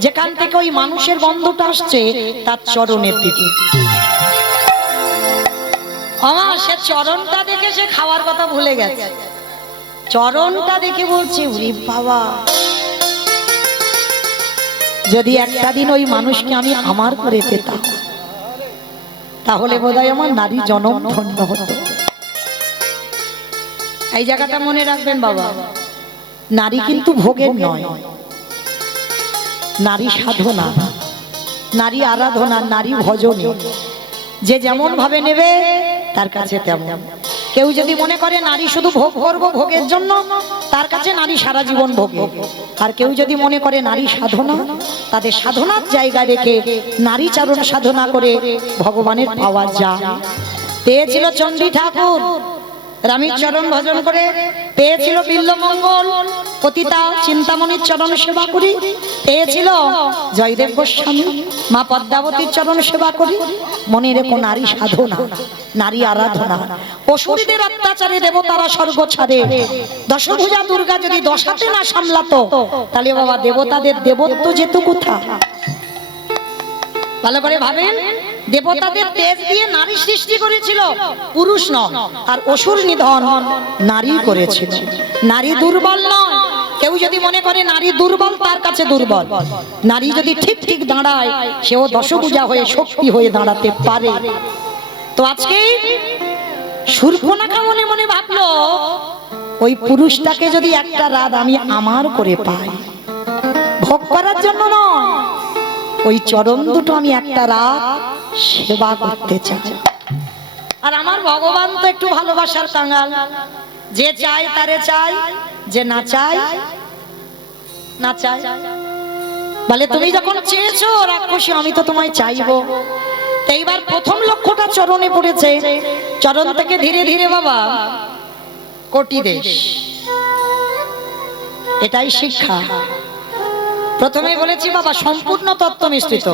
যেখান থেকে ওই মানুষের গন্ধটা আসছে তার চরণের দিকে। আমার সে চরণটা দেখে সে খাওয়ার কথা ভুলে গেছে, চরণটা দেখে বলছে ওরে বাবা, যদি একটা দিন ওই মানুষকে আমি আমার করে পেতাম তাহলে বোধহয় আমার নারী জনম ধন্য হতো। এই জায়গাটা মনে রাখবেন বাবা, নারী কিন্তু ভোগের নয়, নারী সাধনা, নারী আরাধনা, নারী ভজনে। যে যেমন ভাবে নেবে তার কাছে তেমন। কেউ যদি মনে করে নারী শুধু ভোগ করবো ভোগের জন্য, তার কাছে নারী সারা জীবন ভোগে। আর কেউ যদি মনে করে নারী সাধনা, তাদের সাধনার জায়গা রেখে নারী চারণ সাধনা করে ভগবানের পাওয়া যায়। পেয়েছিল চণ্ডী ঠাকুর রামের চরণ ভজন করে, পেয়েছিল বিল্লমঙ্গল পতিতা চিন্তামণির চরণ সেবা করি, পেয়েছিল জয়দেব গোস্বামী মা পদ্মাবতীর চরণ সেবা করি। মনে রেখো নারী সাধনা, নারী আরাধনা। অসুরীদের অত্যাচারে দেবতারা স্বর্গ ছাড়ে, দশভুজা দুর্গা যদি দশাতে না সামলাতো তাহলে বাবা দেবতাদের দেবত্ব যেত কোথায়? ভালো করে ভাবেন, দেবতাদের তেজ দিয়ে নারী সৃষ্টি করেছিল, পুরুষ নয়। আর অসুর নিধন নারী করেছিল। নারী দুর্বল নয়। কেউ যদি মনে করে নারী দুর্বল, তার কাছে দুর্বল। নারী যদি ঠিক ঠিক দাঁড়ায় সেও দশভুজা হয়ে শক্তি হয়ে দাঁড়াতে পারে। তো আজকে শূর্পণখা মনে মনে ভাবলো ওই পুরুষটাকে যদি একটা রাত আমি আমার করে পাই, ভোগ করার জন্য নয়, ওই চরণ দুটো আমি একটা রাত সেবা করতে চাই। আর আমার ভগবান তো একটু ভালোবাসার কাঙ্গাল, যে চাই তারে চাই, যে না চাই না চাই। বলে তুমি যখন চেয়েছো রাক্ষসী, আমি তো তোমায় চাইবো। এইবার প্রথম লক্ষ্যটা চরণে পড়েছে, চরণ থেকে ধীরে ধীরে বাবা কোটি দেশ, এটাই শিক্ষা। প্রথমে বলেছি বাবা সম্পূর্ণ তত্ত্ব মিশ্রিত।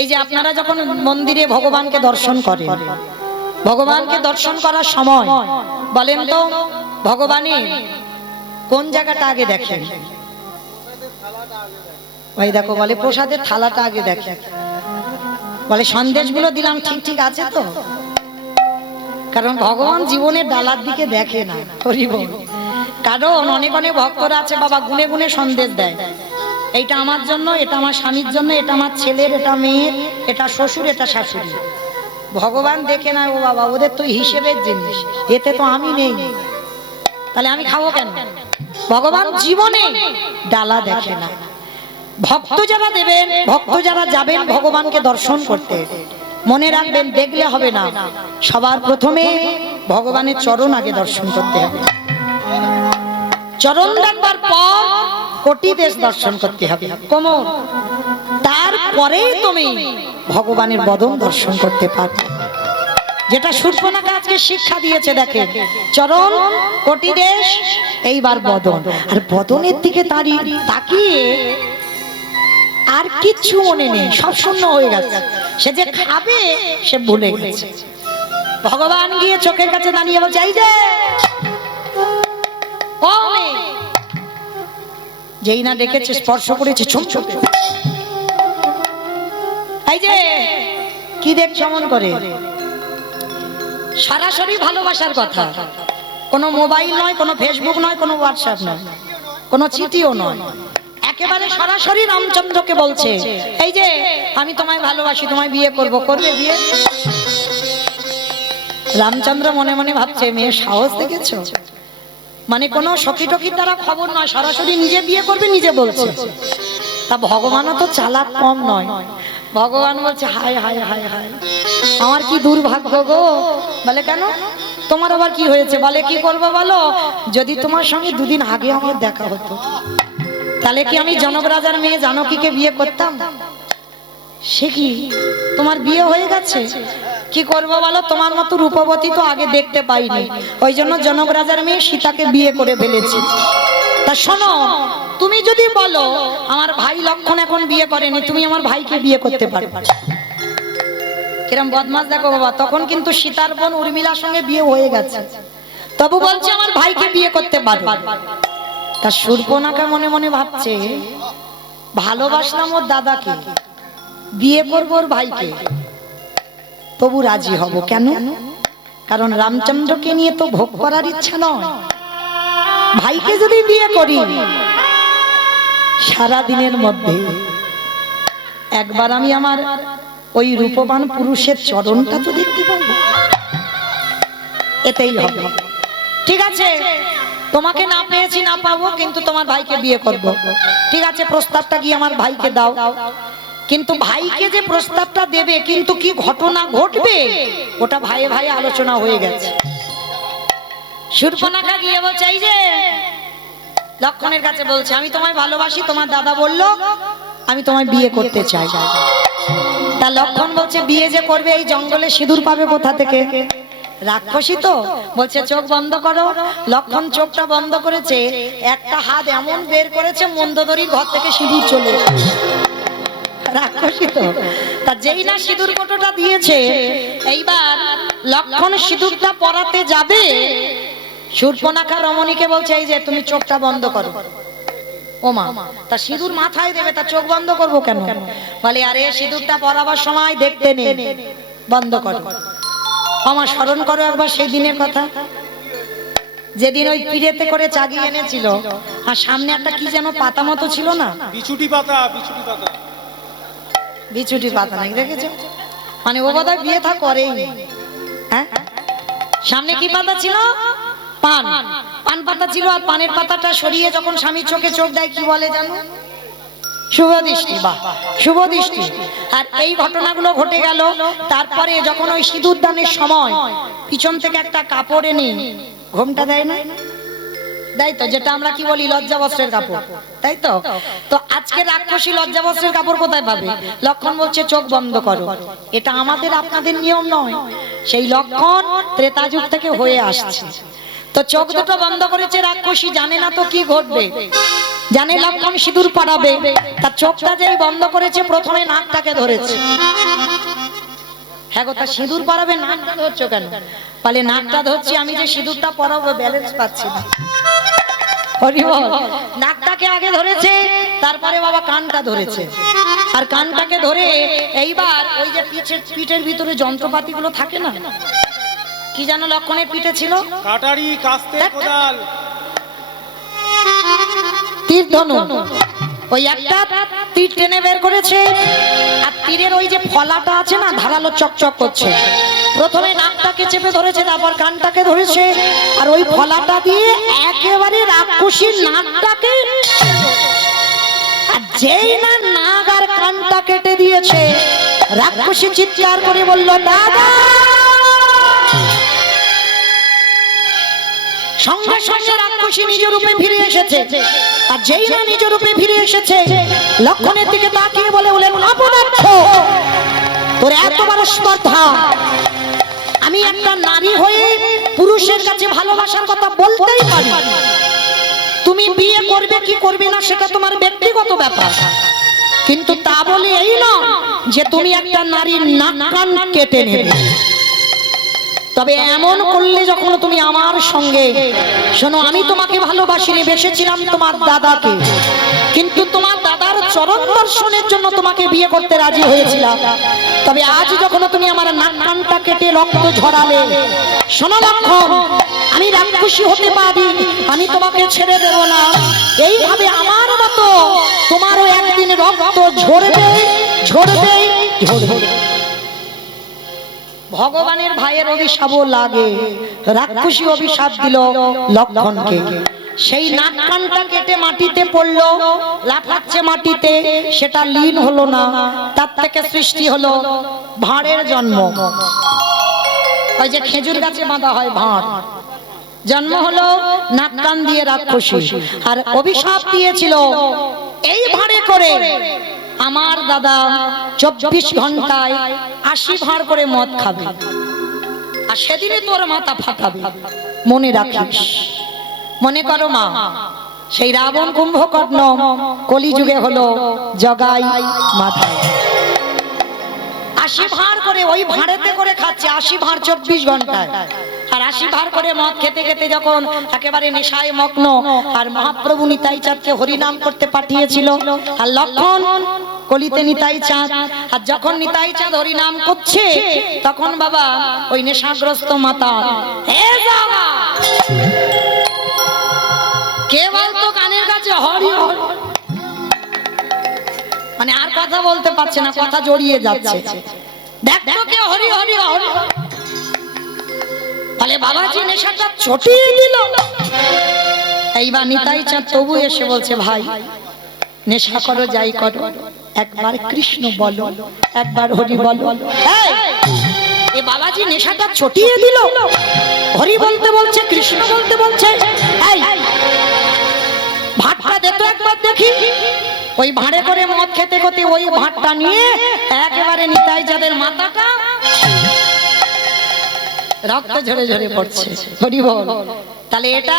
এই যে আপনারা যখন মন্দিরে ভগবানকে দর্শন করেন, ভগবানকে দর্শন করার সময় বলেন তো ভগবানের কোন জায়গাটা আগে দেখেন? ভাই দেখো, বলে প্রসাদের থালাটা আগে দেখেন। বলে সন্দেশগুলো দিলাম ঠিক ঠিক আছে তো? কারণ ভগবান জীবনের ডালার দিকে দেখে না। কারণ অনেক অনেক ভক্তরা আছে বাবা গুনে গুনে সন্দেশ দেয়, এইটা আমার জন্য, এটা আমার স্বামীর জন্য, এটা আমার ছেলের, এটা মেয়ের, এটা শ্বশুর, এটা শাশুড়ি। ভগবান দেখে না ও বাবা, ওদের তো হিসেবের জিনিস, এতে তো আমি নেই, তাহলে আমি খাবো কেন? ভগবান জীবনে ডালা দেখে না। ভক্ত যারা দেবেন, ভক্ত যারা যাবেন ভগবানকে দর্শন করতে, মনে রাখবেন দেখলে হবে না, সবার প্রথমে ভগবানের চরণ আগে দর্শন করতে হবে। চরণ দেখবার পর কোটি দেশ দর্শন করতে হবে, কোমর, তারপরে তুমি ভগবানের বদন দর্শন করতে পারবে। যেটা শূর্পণখা আজকে শিক্ষা দিয়েছে, দেখে চরণ, কোটি দেশ, এইবার বদন। আর বদনের দিকে তাকিয়ে আর কিচ্ছু মনে নেই, সব শূন্য হয়ে গেছে। সে যে খাবে সে ভুলে গেছে। ভগবান গিয়ে চোখের কাছে দাঁড়িয়ে বলছে, এই যে যেই না ডেকেছে স্পর্শ করেছে ছুঁচে, এই যে কি দেখছ মন করে? সরাসরি ভালোবাসার কথা, কোনো মোবাইল নয়, কোনো ফেসবুক নয়, কোনো হোয়াটসঅ্যাপ নয়, কোনো চিঠিও নয়, একেবারে সরাসরি রামচন্দ্রকে বলছে, এই যে আমি তোমায় ভালোবাসি, তোমায় বিয়ে করব, করবে বিয়ে? রামচন্দ্র মনে মনে ভাবছে মেয়ের সাহস দেখেছো, মানে কোনো সখী টকির দ্বারা খবর নয়, সরাসরি নিজে বিয়ে করবে, নিজে বলছে। তা ভগবানও তো চালাক কম নয়। ভগবান বলছে, হায় হায় হায় হায়, আমার কি দুর্ভাগ্য গো। বলে কেন, তোমার আবার কি হয়েছে? বলে কি করবো বলো, যদি তোমার সঙ্গে দুদিন আগে আমার দেখা হতো তাহলে কি আমি জনক রাজার মেয়ে জানকীকে বিয়ে করতাম? সে কি তোমার বিয়ে হয়ে গেছে? কি করবো বলো, তোমার মতো রূপবতী তো আগে দেখতে পাইনি, ওই জন্য জনক রাজার মেয়ে সীতাকে বিয়ে করে ফেলেছি। তা শোনো, তুমি যদি বলো আমার ভাই লক্ষণ এখন বিয়ে করেনি, তুমি আমার ভাইকে বিয়ে করতে পারবে। কিরম বদমাস দেখো বাবা, তখন কিন্তু সীতার বোন উর্মিলার সঙ্গে বিয়ে হয়ে গেছে, তবু বলছে আমার ভাইকে বিয়ে করতে পারবে। তা শূর্পণখা মনে মনে ভাবছে, ভালোবাসলাম ওর দাদাকে, বিয়ে করবো ওর ভাইকে, তবু রাজি হব কেন? কারণ রামচন্দ্রকে নিয়ে তো ভোগ করার ইচ্ছা নয়। ভাইকে যদি বিয়ে করি, সারা দিনের মধ্যে একবার আমি আমার ওই রূপবান পুরুষের চরণটা তো দেখতে পাবো, এতেই হবে। ঠিক আছে, তোমাকে না পেয়েছি না পাবো, কিন্তু তোমার ভাইকে বিয়ে করব। ঠিক আছে, প্রস্তাবটা গিয়ে আমার ভাইকে দাও। কিন্তু ভাইকে যে প্রস্তাবটা দেবে, কিন্তু কি ঘটনা ঘটবে ওটা ভাইয়ে ভাইয়ে আলোচনা হয়ে গেছে। শূর্পণখা গিয়ে বলছে, এই যে লক্ষণের কাছে বলছে, আমি তোমায় ভালোবাসি, তোমার দাদা বললো আমি তোমায় বিয়ে করতে চাই। তা লক্ষণ বলছে, বিয়ে যে করবে এই জঙ্গলে সিঁদুর পাবে কোথা থেকে? রাক্ষসী তো বলছে চোখ বন্ধ করো। লক্ষণ চোখটা বন্ধ করেছে, একটা হাত এমন বের করেছে মন্দোদরীর ঘর থেকে সিঁদুর চলে এসেছে। রাক্ষসী তো, তা যেই না সিঁদুর কোটোটা দিয়েছে, এইবার লক্ষণ সিঁদুরটা পরাতে যাবে, শূর্পণখা রমণীকে বলছে, এই যে তুমি চোখটা বন্ধ করো। ও মা, তা সিঁদুর মাথায় দেবে, তা চোখ বন্ধ করবো কেন? বলে আরে সিঁদুরটা পরাবার সময় দেখতে নেই, বন্ধ করো। আমার স্মরণ করো একবার সেই দিনের কথা, যেদিন ওই পিড়েতে করে চাগিয়ে এনেছিল, আর সামনে একটা কি যেন পাতা মতো ছিল না, বিছুটি পাতা, বিছুটি পাতা, বিছুটি পাতা নাকি দেখেছো? মানে ও বোধহয় বিয়ে থা করেই। হ্যাঁ, সামনে কি পাতা ছিল? পান, পান পাতা ছিল, আর পানের পাতাটা সরিয়ে যখন স্বামীর চোখে চোখ দেয় কি বলে জানো? শুভ দৃষ্টি। বাহ, শুভ দৃষ্টি। আর এই ঘটনাগুলো ঘটে গেল। তারপরে যখন ওই সিঁদুর দানের সময় পিছন থেকে একটা কাপড় এনে ঘোমটা দেয় না, দেয় তো, যেটা আমরা কি বলি লজ্জা বস্ত্রের কাপড়, তাই তো? তো আজকে রাক্ষসী লজ্জা বস্ত্রের কাপড় কোথায় পাবে? লক্ষণ বলছে চোখ বন্ধ করো। এটা আমাদের আপনাদের নিয়ম নয়, সেই লক্ষণ ত্রেতা যুগ থেকে হয়ে আসছে। তো চোখ দুটো বন্ধ করেছে রাক্ষসী, জানে না তো কি ঘটবে, জানে লক্ষণ সিঁদুর পরাবে। তার চোখটা যেই বন্ধ করেছে, প্রথমে নাকটাকে ধরেছে। হ্যাঁ গো, তা সিঁদুর পরাবে, নাকটা ধরছো কেন? বলে নাকটা ধরছি, আমি যে সিঁদুরটা পরাবো ব্যালেন্স পাচ্ছি না। নাকটাকে আগে ধরেছে, তারপরে বাবা কানটা ধরেছে, আর কানটাকে ধরে এইবার ওই যে পিঠের ভিতরে যন্ত্রপাতি গুলো থাকে না, কি জানো লক্ষণের পিঠে ছিল? কাটারি, কাস্তে, কোদাল, তীর ধনু। ওই একটা তীর টেনে বের করেছে, আর তীরের ওই যে ফলাটা আছে না, ধারালো চকচক করছে। প্রথমে নাকটাকে চেপে ধরেছে, তারপর কানটাকে ধরেছে, আর ওই ফলাটা দিয়ে একেবারে রাক্ষসীর নাকটাকে, আর যেই না নাক আর কানটা কেটে দিয়েছে, রাক্ষসী চিৎকার করে বলল দাদা। সঙ্গে সঙ্গে রাক্ষসী নিজ রূপে ফিরে এসেছে, আর যেই না নিজ রূপে ফিরে এসেছে, লক্ষণের দিকে তাকিয়ে বলে অপদার্থ, তোর এত বড় স্পর্ধা! আমি একটা নারী হয়ে পুরুষের কাছে ভালোবাসার কথা বলতেই পারি, তুমি বিয়ে করবে কি করবে না সেটা তোমার ব্যক্তিগত ব্যাপার, কিন্তু তা বলে এই না যে তুমি একটা নারীর নাক কান কেটে নেবে। তবে এমন করলে যখন তুমি আমার সঙ্গে, শোনো, আমি তোমাকে ভালোবাসিনি, বেসেছিলাম তোমার দাদাকে, কিন্তু তোমার দাদার চরণ দর্শনের জন্য তোমাকে বিয়ে করতে রাজি হয়েছিলাম। তবে আজ যখন তুমি আমার নাক কানটা কেটে রক্ত ঝরালে, শোনো লক্ষণ, আমি রাক্ষসী হতে পারি, আমি তোমাকে ছেড়ে দেব না। এইভাবে আমার মতো তোমারও একদিন রক্ত ঝরবে, ঝরবে, ঝরবে। ভগবানের ভাইয়ের অভিশাপও লাগে, রাক্ষসী অভিশাপ দিল লক্ষণকে। সেই নাক কানটা কেটে মাটিতে পড়লো, লাফাচ্ছে মাটিতে, সেটা লীন হলো না, তার থেকে সৃষ্টি হলো ভাঁড়ের জন্ম। ওই যে খেজুর গাছে বাঁধা হয় ভাঁড়, জন্ম হলো নাক কান দিয়ে রাক্ষসী। আর অভিশাপ দিয়েছিল এই ভাঁড়ে করে আমার দাদা 24 ঘন্টায় 80 ভাঁড় করে মদ খাবে, আর সেদিনে তোর মাথা ফাটাবে, মনে রাখিস। মনে করো মা, সেই রাবণ কুম্ভকর্ণ কলিযুগে হলো জগাই মাথায়। 80 ভাঁড় করে ওই ভাঁড়েতে করে খাচ্ছে, 80 ভাঁড় 24 ঘন্টায়। আর 80 ভাঁড় করে মদ খেতে খেতে যখন একেবারে নেশায় মগ্ন, আর মহাপ্রভু নিতাই চাঁদকে হরিনাম করতে পাঠিয়েছিল, আর লক্ষণ কলিতে নিতাই চাঁদ, আর যখন নিতাই চাঁদ হরিনাম করছে তখন বাবা ওই নেশাগ্রস্ত মাতা, হে বাবা, কে বলতো কানের কাছে হরি হরি, মানে আর কথা বলতে পারছে না, কথা জড়িয়ে যাচ্ছে, দেখো কে হরি হরি হরি। তাহলে বাবাজি নেশাটা ছটিয়ে দিল। এইবার নিতাই চাঁদ তবু এসে বলছে, ভাই নেশা করো যাই করো, একবার কৃষ্ণ বলো, একবার হরি বলো। এই বাবাজি নেশাটা ছটিয়ে দিল, হরি বলতে বলছে, কৃষ্ণ বলতে বলছে। এই ভাতটা দে তো একবার দেখি। ওই ভাঁড়ে করে মদ খেতে খেতে ওই ভাতটা নিয়ে একেবারে নিতাই চাঁদের মাথাটা রক্ত ঝরে ঝরে পড়ছে। হরি বল। তাহলে এটা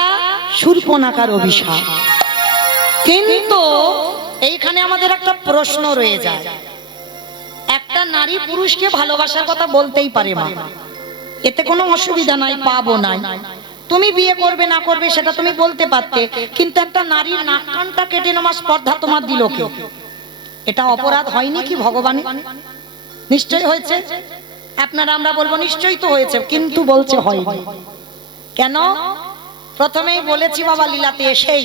শূর্পণখার অভিশাপ। কিন্তু এইখানে আমাদের একটা প্রশ্ন রয়ে যায়, একটা নারী পুরুষকে ভালোবাসার কথা বলতেই পারে মা, এতে কোনো অসুবিধা নাই, পাবো নাই, তুমি বিয়ে করবে না করবে সেটা তুমি বলতে পারতে, কিন্তু একটা নারীর নাক কানটা কেটে নেওয়ার স্পর্ধা তোমার দিল কে? এটা অপরাধ হয়নি কি ভগবান? নিশ্চয়ই হয়েছে। আপনারা আমরা বলবো নিশ্চয়ই তো হয়েছে, কিন্তু বলছে হয়নি কেন? প্রথমেই বলেছি বাবা লীলাতে এসেই,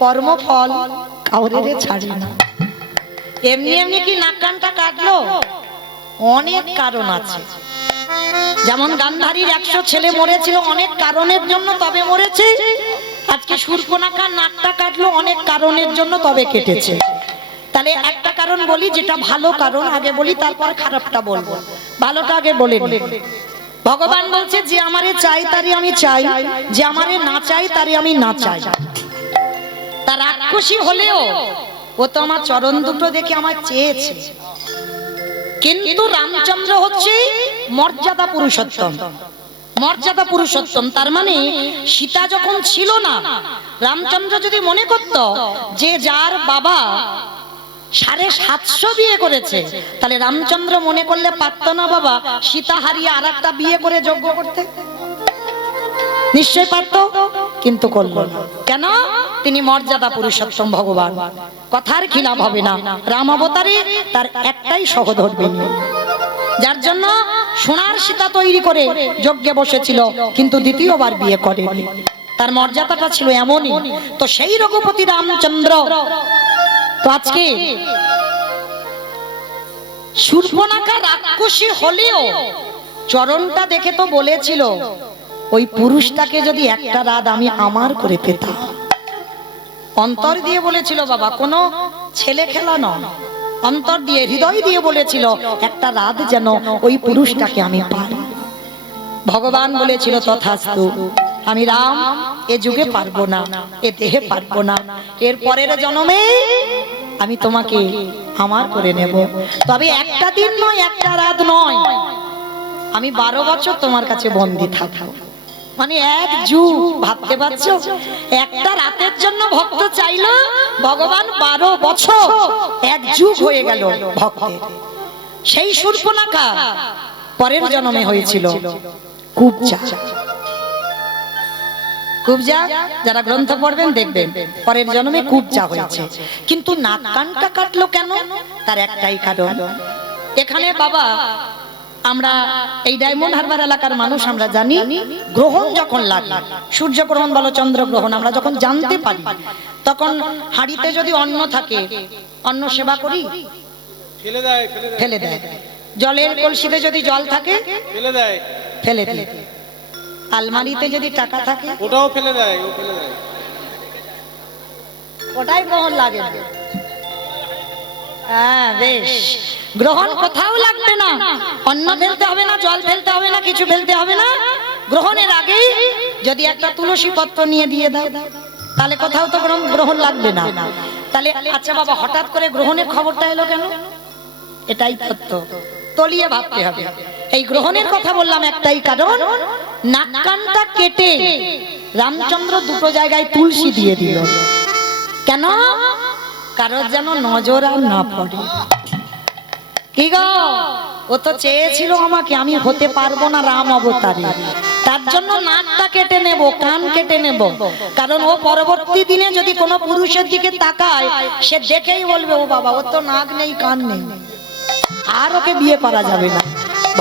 কর্মফল কাউরে ছাড়ি না। এমনি এমনি কি নাক কানটা কাটলো? অনেক কারণ আছে। যেমন গান্ধারীর 100 ছেলে মরেছিল অনেক কারণের জন্য, তবে মরেছে। আজকে শূর্পণখার নাকটা কাটলো অনেক কারণের জন্য, তবে কেটেছে। তাহলে একটা কারণ বলি, যেটা ভালো কারণ আগে বলি, তারপর খারাপটা বলবো। ভালোটা আগে বলে নি। ভগবান বলছে, যে আমারে চাই তারই আমি চাই, যে আমারে না চাই তারই আমি না চাই। তার রাক্ষসী হলেও ও তো আমার চরণ দুটো দেখে আমার চেয়েছে। কিন্তু রামচন্দ্র হচ্ছে মর্যাদা পুরুষোত্তম, মর্যাদা পুরুষোত্তম। তার মানে সীতা যখন ছিল না, রামচন্দ্র যদি মনে করত যে যার বাবা 750 বিয়ে করেছে, তাহলে রামচন্দ্র মনে করলে পারত না বাবা সীতা হারিয়ে আর একটা বিয়ে করে যজ্ঞ করতে? নিশ্চয় পারত, কিন্তু করল না। কেন? তিনি মর্যাদা পুরুষোত্তম ভগবান, কথার খিলাফ হবে না। রাম অবতারে তার একটাই সহধর্মিনী, যার জন্য সোনার সীতা তৈরি করে যজ্ঞে বসেছিল, কিন্তু দ্বিতীয়বার বিয়ে করেনি। তার মর্যাদাটা ছিল এমনই। তো সেই রঘুপতি রামচন্দ্র তো আজকে শূর্পণখা রাক্ষসী হলেও চরণটা দেখে তো বলেছিল, ওই পুরুষটাকে যদি একটা রাত আমি আমার করে পেতাম। অন্তর দিয়ে বলেছিল বাবা, কোনো ছেলে খেলা নয়, অন্তর দিয়ে হৃদয় দিয়ে বলেছিল, একটা রাত যেন ওই পুরুষটাকে আমি পাই। ভগবান বলেছিল, তথাস্তু। আমি রাম এ যুগে পারবো না, এ দেহে পারবো না, এর পরের জন্মে আমি তোমাকে আমার করে নেব। তবে একটা দিন নয়, একটা রাত নয়, আমি 12 বছর তোমার কাছে বন্দী থাকবো। মানে এক যুগ, ভাবতে পারছো? একটা রাতের জন্য ভক্ত চাইলো, ভগবান 12 বছর, এক যুগ হয়ে গেল ভক্তের। সেই শূর্পণখা পরের জন্মে হয়েছিল কুব্জা। কুব্জা যারা গ্রন্থ পড়বেন দেখবেন, পরের জন্মে কুব্জা হয়েছে। কিন্তু নাক কানটা কাটলো কেন? তার একটাই কারণ। এখানে বাবা আমরা এই ডায়মন্ড হারবার এলাকার মানুষ আমরা জানি, গ্রহণ যখন লাগে, সূর্যগ্রহণ বলো চন্দ্রগ্রহণ, আমরা যখন জানতে পারি, তখন হাঁড়িতে যদি অন্ন থাকে, অন্ন সেবা করি, ফেলে দেয়। জলের কলসিতে যদি জল থাকে, ফেলে দেয়। আলমারিতে যদি টাকা থাকে, ওটাও ফেলে দেয়। ওটাই গ্রহণ লাগে না। হ্যাঁ বেশ, গ্রহণ কোথাও লাগবে না, অন্ন ফেলতে হবে না, জল ফেলতে হবে না, কিছু ফেলতে হবে না। গ্রহণের আগেই যদি একটা তুলসী পত্র নিয়ে দিয়ে দাও, তাহলে কোথাও তো গ্রহণ লাগবে না। তাহলে আচ্ছা বাবা, হঠাৎ করে গ্রহণের খবরটা এলো কেন? এটাই তত্ত্ব, তলিয়ে ভাবতে হবে। এই গ্রহণের কথা বললাম একটাই কারণ, নাক কানটা কেটে রামচন্দ্র দুটো জায়গায় তুলসী দিয়ে দিল। কেন? কারোর যেন নজর আর না পড়ে। কি গো, ও তো চেয়েছিল আমাকে, আমি হতে পারবো না রাম অবতারে, তার জন্য নাকটা কেটে নেব, কান কেটে নেব। কারণ ও পরবর্তী দিনে যদি কোনো পুরুষের দিকে তাকায়, সে দেখেই বলবে, ও বাবা, ও তো নাক নেই কান নেই, আর ওকে বিয়ে করা যাবে না।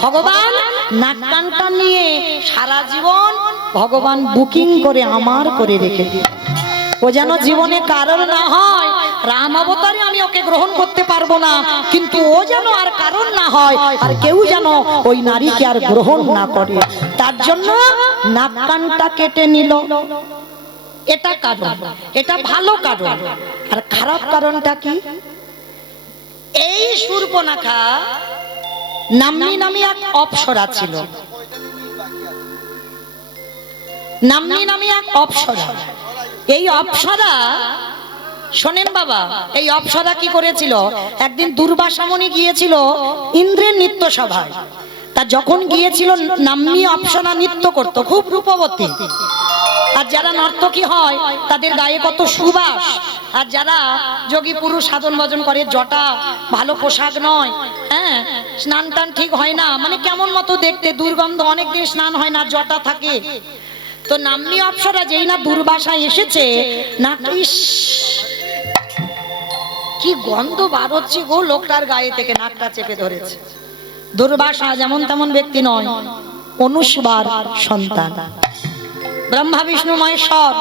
ভগবান নাক কানটা নিয়ে সারা জীবন ভগবান বুকিং করে আমার করে রেখে দিয়ে, ও যেন জীবনে কারোর না হয়। রাম অবতারে আমি ওকে গ্রহণ করতে পারবো না, কিন্তু ও যেন আর কারণ না হয়, আর কেউ যেন ওই নারীকে আর গ্রহণ না করে, তার জন্য নাক কানটা কেটে নিল। এটা কারণ, এটা ভালো কারণ। আর খারাপ কারণটা কি? এই শূর্পণখা নাম্নী নামে এক অপ্সরা ছিল। নাম্নী নামে এক অপ্সরা। এই অপ্সরা, শোনেন বাবা, এই অপ্সরা কি করেছিল? একদিন দুর্বাসা মুনি গিয়েছিল ইন্দ্রের নৃত্য সভায়। তা যখন গিয়েছিল, নাম্নী অপ্সরা নৃত্য করত, খুব রূপবতী। আর যারা নর্তকী হয় তাদের গায়ে কত সুবাস। আর যারা যোগী পুরুষ সাধন ভজন করে, জটা ভালো পোশাক নয়, হ্যাঁ, স্নান টান ঠিক হয় না, মানে কেমন মতো দেখতে, দুর্গন্ধ, অনেকদিন স্নান হয় না, জটা থাকে। তো নাম্নী অপ্সরা যেই না দুর্বাসা এসেছে, না কি গন্ধ বার হচ্ছে গো লোকটার গায়ে থেকে, নাকটা চেপে ধরেছে। দুর্বাসা যেমন তেমন ব্যক্তি নয়, অনুস্বার সন্তান, ব্রহ্মা বিষ্ণু মহেশ্বর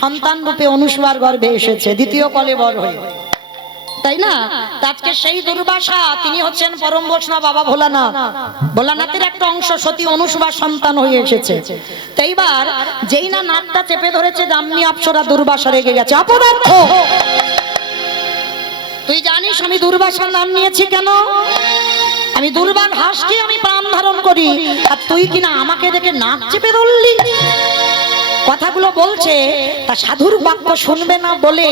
সন্তান রূপে অনুস্বার গর্ভে এসেছে, দ্বিতীয় কলেবর হয়ে, তাই না? আজকে সেই দুর্বাসা, তিনি হচ্ছেন পরম বৈষ্ণব বাবা ভোলানাথ, ভোলানাথের একটা অংশ, সতী অনুস্বার সন্তান হয়ে এসেছে। তো এইবার যেই না নাকটা চেপে ধরেছে, নাম্নী অপ্সরা দুর্বাসা রেগে গেছে। অপদার্থ, তুই জানিস আমি দুর্বাসার নাম নিয়েছি কেন? আমি দুর্বার হাসকে আমি প্রাণ ধারণ করি, আর তুই কিনা আমাকে দেখে নাক চেপে ধরলি। কথাগুলো বলছে, তা সাধুর বাক্য শুনবে না বলে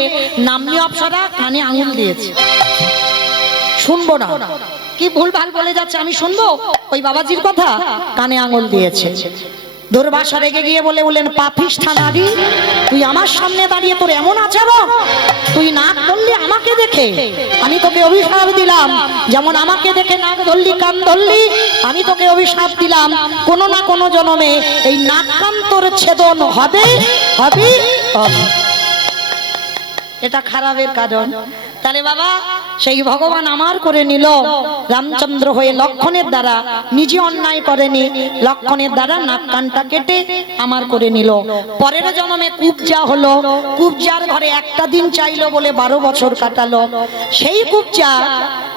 নাম্নী অপ্সরা কানে আঙুল দিয়েছে। শুনবো না, কি ভুল ভাল বলে যাচ্ছে, আমি শুনবো ওই বাবাজির কথা, কানে আঙুল দিয়েছে। দুর্বাসা রেগে গিয়ে বললেন, পাপিষ্ঠা নারী, তুই আমার সামনে দাঁড়িয়ে তোর এমন আচরণ, তুই নাক ধরলি আমাকে দেখে, আমি তোকে অভিশাপ দিলাম, যেমন আমাকে দেখে নাক ধরলি কান ধরলি, আমি তোকে অভিশাপ দিলাম, কোনো না কোনো জন্মে এই নাক কান তোর ছেদন হবে হবে হবে। এটা খারাপের কারণ। তাহলে বাবা, সেই ভগবান আমার করে নিল রামচন্দ্র হয়ে, লক্ষণের দ্বারা, নিজে অন্যায় করেনি, লক্ষণের দ্বারা নাক কানটা কেটে আমার করে নিল। পরের জন্মে কুবজা হলো, কুবজার ঘরে একটা দিন চাইলো বলে 12 বছর কাটালো। সেই কুবজা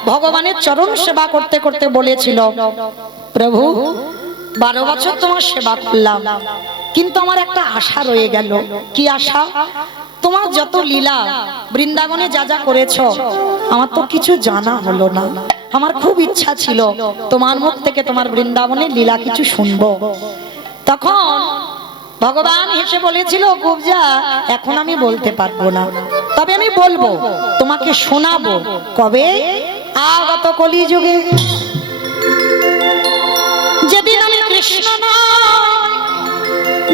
ভগবানের চরণ সেবা করতে করতে বলেছিল, প্রভু 12 বছর তোমার সেবা করলাম, কিন্তু আমার একটা আশা রয়ে গেল। কি আশা? তোমার যত লীলা বৃন্দাবনে যা যা করেছো, আমার তো কিছু জানা হলো না। আমার খুব ইচ্ছা ছিল তোমার মুখ থেকে তোমার বৃন্দাবনের লীলা কিছু শুনবো। তখন ভগবান হেসে বলেছিল, কুবজা, এখন আমি বলতে পারবো না, তবে আমি বলবো, তোমাকে শোনাবো। কবে? আগত কলিযুগে, যেদিন আমি কৃষ্ণ নয়,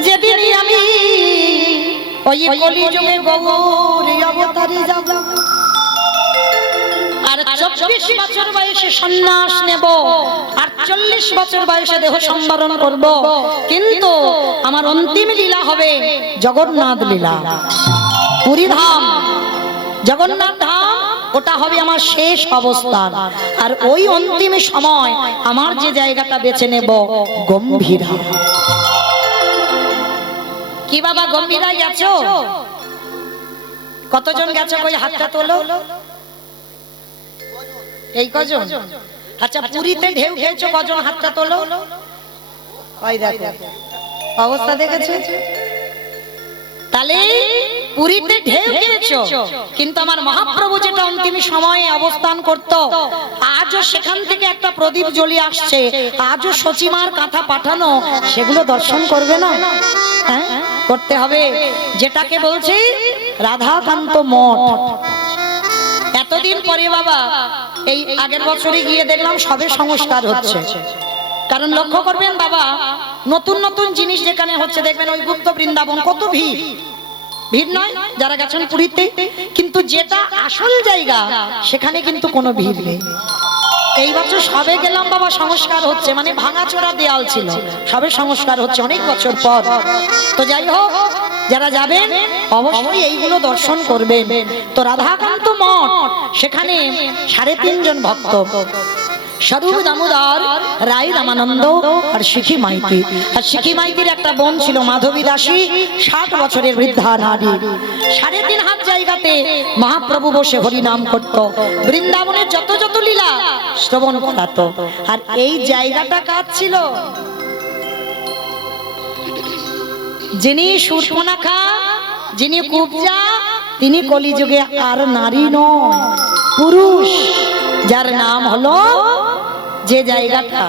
যেদিন আমি ওই কলিযুগে গৌরী অবতারে যাব, আর 24 বছর বয়সে সন্ন্যাস নেব, 48 বছর বয়সে দেহ সম্বরণ করব, কিন্তু আমার অন্তিম লীলা হবে জগন্নাথ লীলা। পুরী ধাম, জগন্নাথ ধাম, ওটা হবে আমার শেষ অবস্থান। আর ওই অন্তিম সময় আমার যে জায়গাটা বেছে নেব, গম্ভীরা। কি বাবা, গম্ভীরায় গেছো? কতজন গেছো? কই হাতটা তোলো। এই কজন? আচ্ছা, পুরীতে ঢেউ খেয়েছো কজন? হাতটা তোলো। ওই দেখো অবস্থা দেখেছো? তাহলে পুরীতে ঢেউ খেয়েছো, কিন্তু আমার মহাপ্রভু যেটা অন্তিম সময়ে অবস্থান করত, আজও সেখান থেকে একটা প্রদীপ জ্বলিয়ে আসছে, আজও সচিমার কাঁথা পাঠানো, সেগুলো দর্শন করবে না? হ্যাঁ, করতে হবে। যেটাকে বলছি রাধাকান্ত মঠ, এতদিন পরে বাবা এই আগের বছরে গিয়ে দেখলাম সবে সংস্কার হচ্ছে। কারণ লক্ষ্য করবেন বাবা, নতুন নতুন জিনিস যেখানে হচ্ছে দেখবেন ওই গুপ্ত বৃন্দাবন কত ভিড়, ভিড় নয় যারা গেছেন পুরীতে, কিন্তু যেটা আসল জায়গা সেখানে কিন্তু কোনো ভিড় নেই। এই বছর সবে গেলাম বাবা, সংস্কার হচ্ছে, মানে ভাঙাচোরা দেয়াল ছিল, সবে সংস্কার হচ্ছে অনেক বছর পর। তো যাই হোক, যারা যাবেন অবশ্যই এইগুলো দর্শন করবেন। তো রাধাকান্ত মঠ, সেখানে 3.5 জন ভক্ত, স্বরূপ দামোদর রায় রামানন্দ আর শিখি মাইতি। আর শিখি মাইতির একটা বোন ছিল মাধবী দাসী, 60 বছরের বৃদ্ধা নারী। 3.5 হাত জায়গাতে মহাপ্রভু বসে হরি নাম করত, বৃন্দাবনের যত যত লীলা শ্রবণ করাতো। আর এই জায়গাটা কার ছিল? যিনি শূর্পণখা, যিনি কুব্জা, তিনি কলিযুগে আর নারী নয়, পুরুষ, যার নাম হলো, যে জায়গাটা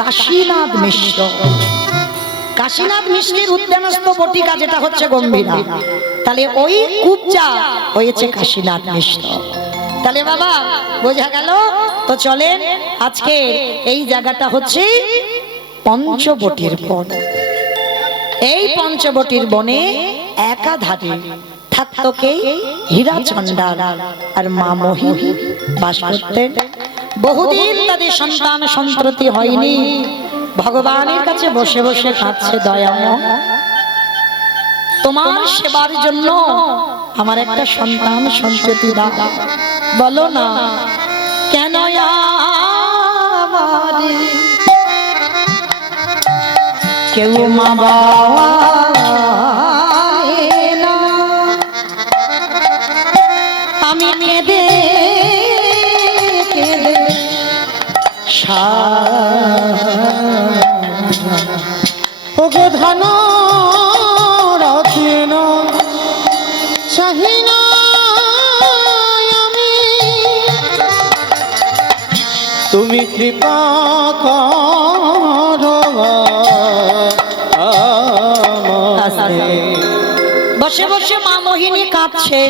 কাশীনাথ মিশ্র। কাশীনাথ মিশ্রের উদ্যানস্থ বটিকা যেটা হচ্ছে গম্ভীরা, তাহলে ওই কুব্জা হয়েছে কাশীনাথ মিশ্র। তাহলে বাবা বোঝা গেল। তো চলেন, আজকে এই জায়গাটা হচ্ছে পঞ্চবটির বন। এই পঞ্চবটির বনে একাধারে থাকতো কে? হীরা চণ্ডাল আর মা মোহিনী বাস করতেন। বহুদিন তাদের সন্তান সন্ততি হয়নি। ভগবানের কাছে বসে বসে কাঁদছে, দয়াময় তোমার সেবার জন্য আমার একটা সন্তান সন্ততি দাও। বলো না কেন আমারে কেউ মা বাবা না, আমি কেঁদে কেঁদে ওগো ধন রত্ন চাহিনা আমি, তুমি কৃপা করো আমারে। বসে বসে মা মোহিনী কাঁদছে।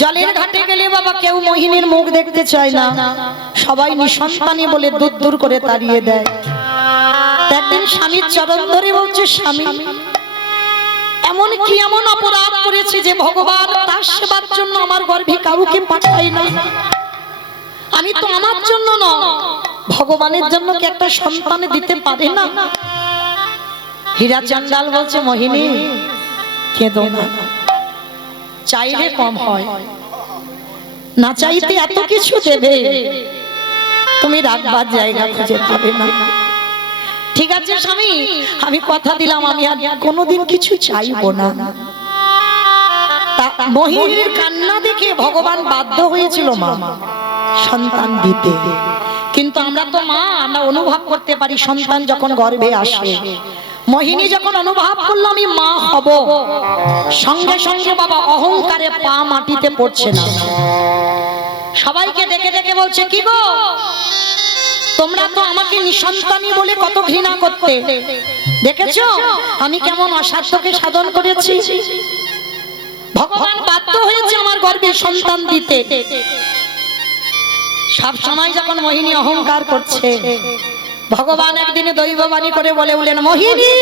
জলের ঘাটে গেলে বাবা কেউ মোহিনীর মুখ দেখতে চায় না, সবাই নিঃসন্তানী বলে দূর দূর করে তাড়িয়ে দেয়। একদিন স্বামীর চরণ ধরে বলছে, স্বামী এমন কি এমন অপরাধ করেছে যে ভগবান তার সেবার জন্য আমার গর্ভে কাউকে পাঠায় না? আমি তো আমার জন্য না, ভগবানের জন্য কি একটা সন্তান দিতে পারে না? হীরা চণ্ডাল বলছে, মোহিনী কেঁদো না, চাইলে কম হয়, না চাইতে এত কিছু দেবে, তুমি রাখবার জায়গা খুঁজে পাবে না। ঠিক আছে স্বামী, আমি কথা দিলাম আমি আর কোনোদিন কিছু চাইবো না। মোহিনীর কান্না দেখে ভগবান বাধ্য হয়েছিল মা সন্তান দিতে। কিন্তু আমরা তো মা, আমরা অনুভব করতে পারি সন্তান যখন গর্ভে আসে। মোহিনী যখন অনুভব করলো আমি মা হব, সঙ্গে সঙ্গে বাবা অহংকারে পা মাটিতে পড়ছে না। সবাইকে ডেকে ডেকে বলছে, কি গো তোমরা তো আমাকে নিঃসন্তানী বলে কত ঘৃণা করতে, দেখেছো আমি কেমন অসাধ্যকে সাধন করেছি? ভগবান বাধ্য হয়েছে আমার গর্ভে সন্তান দিতে। সব সময় যখন মোহিনী অহংকার করছে, ভগবান একদিনে দৈববাণী করে বলে উঠলেন, মোহিনী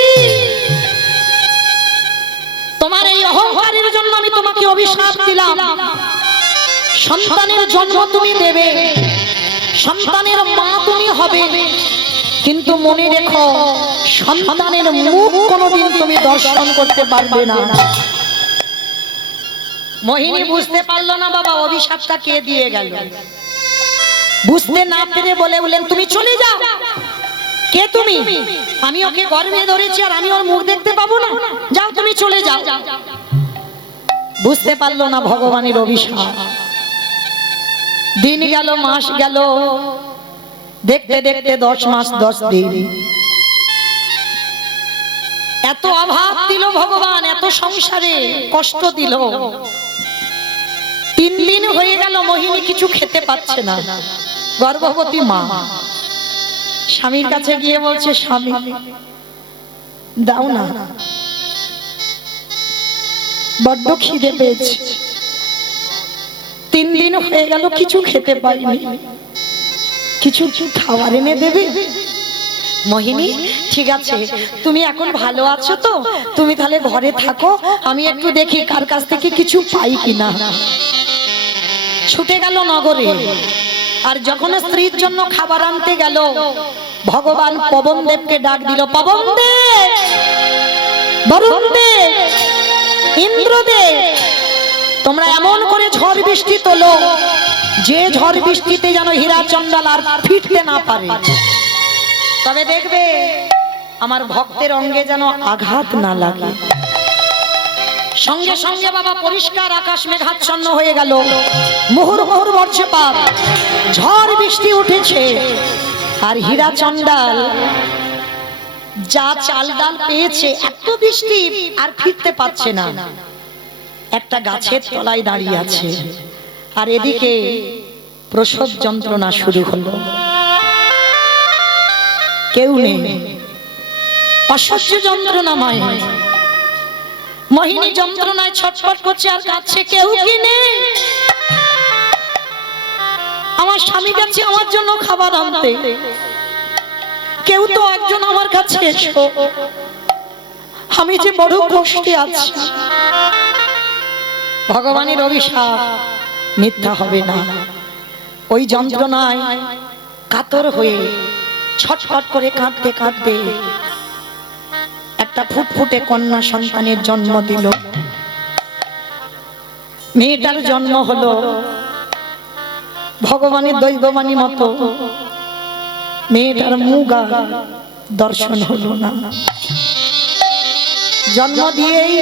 তোমার এই অহংকারের জন্য আমি তোমাকে অভিশাপ দিলাম। সন্তানের জন্ম তুমি দেবে, সন্তানের মা তুমি হবে, কিন্তু মনে রেখো সন্তানের মুখ কোনোদিন তুমি দর্শন করতে পারবে না। মোহিনী বুঝতে পারলো না বাবা অভিশাপটা কে দিয়ে গেল। বুঝতে না পেরে বলে উঠলেন, তুমি চলে যাও। কে তুমি? আমি ওকে গর্ভে ধরেছি আর আমি ওর মুখ দেখতে পাবো না? যাও তুমি চলে যাও। বুঝতে পারলো না ভগবানের অভিশাপ। দিন গেল, মাস গেল, দেখতে দেখতে 10 মাস 10 দিন। এত অভাব দিল ভগবান, এত সংসারে কষ্ট দিল। 3 দিন হয়ে গেল, মোহিনী কিছু খেতে পাচ্ছে না, গর্ভবতী মা। স্বামীর কাছে গিয়ে বলছে, স্বামী দাও না, বড্ড খিদে পেয়েছে। 3 দিন হয়ে গেল কিছু খেতে পাইনি, কিছু খাবার এনে দেবে? মোহিনী, ঠিক আছে, তুমি এখন ভালো আছো তো, তুমি তাহলে ঘরে থাকো, আমি একটু দেখি কার কাছ থেকে কিছু পাই কিনা। ছুটে গেল নগরে, আর যখন স্ত্রীর জন্য খাবার আনতে গেল, ভগবান পবনদেবকে ডাক দিল, পবনদেব, বরুণদেব, ইন্দ্রদেব, তোমরা এমন করে ঝড় বৃষ্টি তোলো যে ঝড় বৃষ্টিতে যেন হীরা চন্ডাল আর ফিরতে না পারে, তবে দেখবে আমার ভক্তের অঙ্গে যেন আঘাত না লাগে। সঙ্গে সঙ্গে বাবা পরিষ্কার আকাশ মেঘাচ্ছন্ন হয়ে গেল, মুহুর্মুহুর বর্ষপাত, ঝড় বৃষ্টি উঠেছে, আর হীরা চন্ডাল যা চাল ডাল পেয়েছে, এত বৃষ্টি আর ফিরতে পারছে না, একটা গাছের তলায় দাঁড়িয়ে আছে। আর এদিকে প্রসব যন্ত্রণা শুরু হলো, কেউ নেই, অসহ্য যন্ত্রণাময়। মোহিনী যন্ত্রণায় ছটফট করছে আর কাঁদছে, কেউ কি নেই? আমার স্বামী গেছে আমার জন্য খাবার আনতে, কেউ তো একজন আমার কাছে এসো, আমি যে বড় কষ্টে আছি। ভগবানের অভিশাপ মিথ্যা হবে না। ওই যন্ত্রণায় কাতর হয়ে ছটফট করে কাঁদতে কাঁদতে একটা ফুটফুটে কন্যা সন্তানের জন্ম দিল। মেয়েটার জন্ম হলো ভগবানের দৈববাণী মতো, মেয়েটার মুখ আর দর্শন হলো না। জন্ম দিয়েই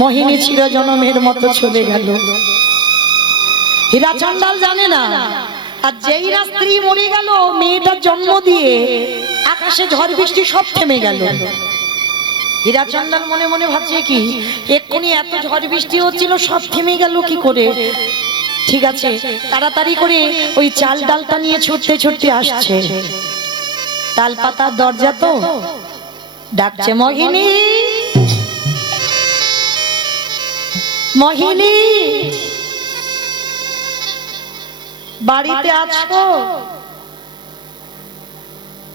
মোহিনী চিরজনমের মতো চলে গেল। হীরা চন্ডাল জানে না, আর যেই না স্ত্রী মরে গেল, মেয়েটার জন্ম দিয়ে আকাশে ঝড় বৃষ্টি সব থেমে গেল। হীরা চন্ডাল মনে মনে ভাবছে, কি এক্ষুনি এত ঝড় বৃষ্টি হচ্ছিল, সব থেমে গেল কি করে? ঠিক আছে, তাড়াতাড়ি করে ওই চাল ডালটা নিয়ে ছুটতে ছুটতে আসছে। তাল পাতার দরজা তো, ডাকছে, মোহিনী, মোহিনী, বাড়িতে আছো?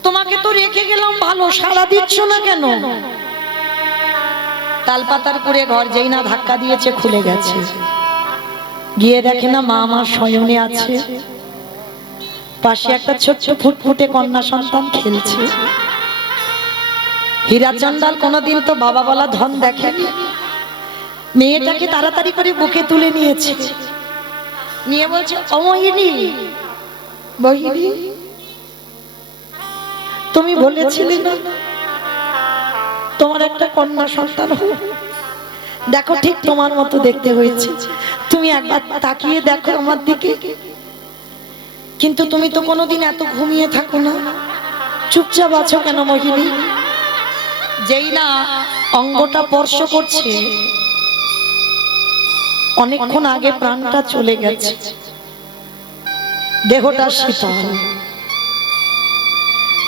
তোমাকে তো রেখে গেলাম, ভালো, সাড়া দিচ্ছ না কেন? তালপাতার পুরে ঘর যেই না ধাক্কা দিয়েছে, খুলে গেছে। গিয়ে দেখে না মা আমার শয়নে আছে, পাশে একটা ছোট্ট ফুটফুটে কন্যা সন্তান খেলছে। হীরা চন্ডাল কোনোদিন তো বাবা বলা ধন দেখেনি, মেয়েটাকে তাড়াতাড়ি করে বুকে তুলে নিয়েছে, নিয়ে বলছে, ও মোহিনী, মোহিনী, তুমি বলেছিলে না তোমার একটা কন্যা সন্তান হবে, দেখো ঠিক তোমার মতো দেখতে হয়েছে, তুমি একবার তাকিয়ে দেখো আমার দিকে। কিন্তু তুমি তো কোনোদিন এত ঘুমিয়ে থাকো না, চুপচাপ আছো কেন মোহিনী? যেই না অঙ্গটা স্পর্শ করছে, অনেকক্ষণ আগে প্রাণটা চলে গেছে, দেহটা শীতল,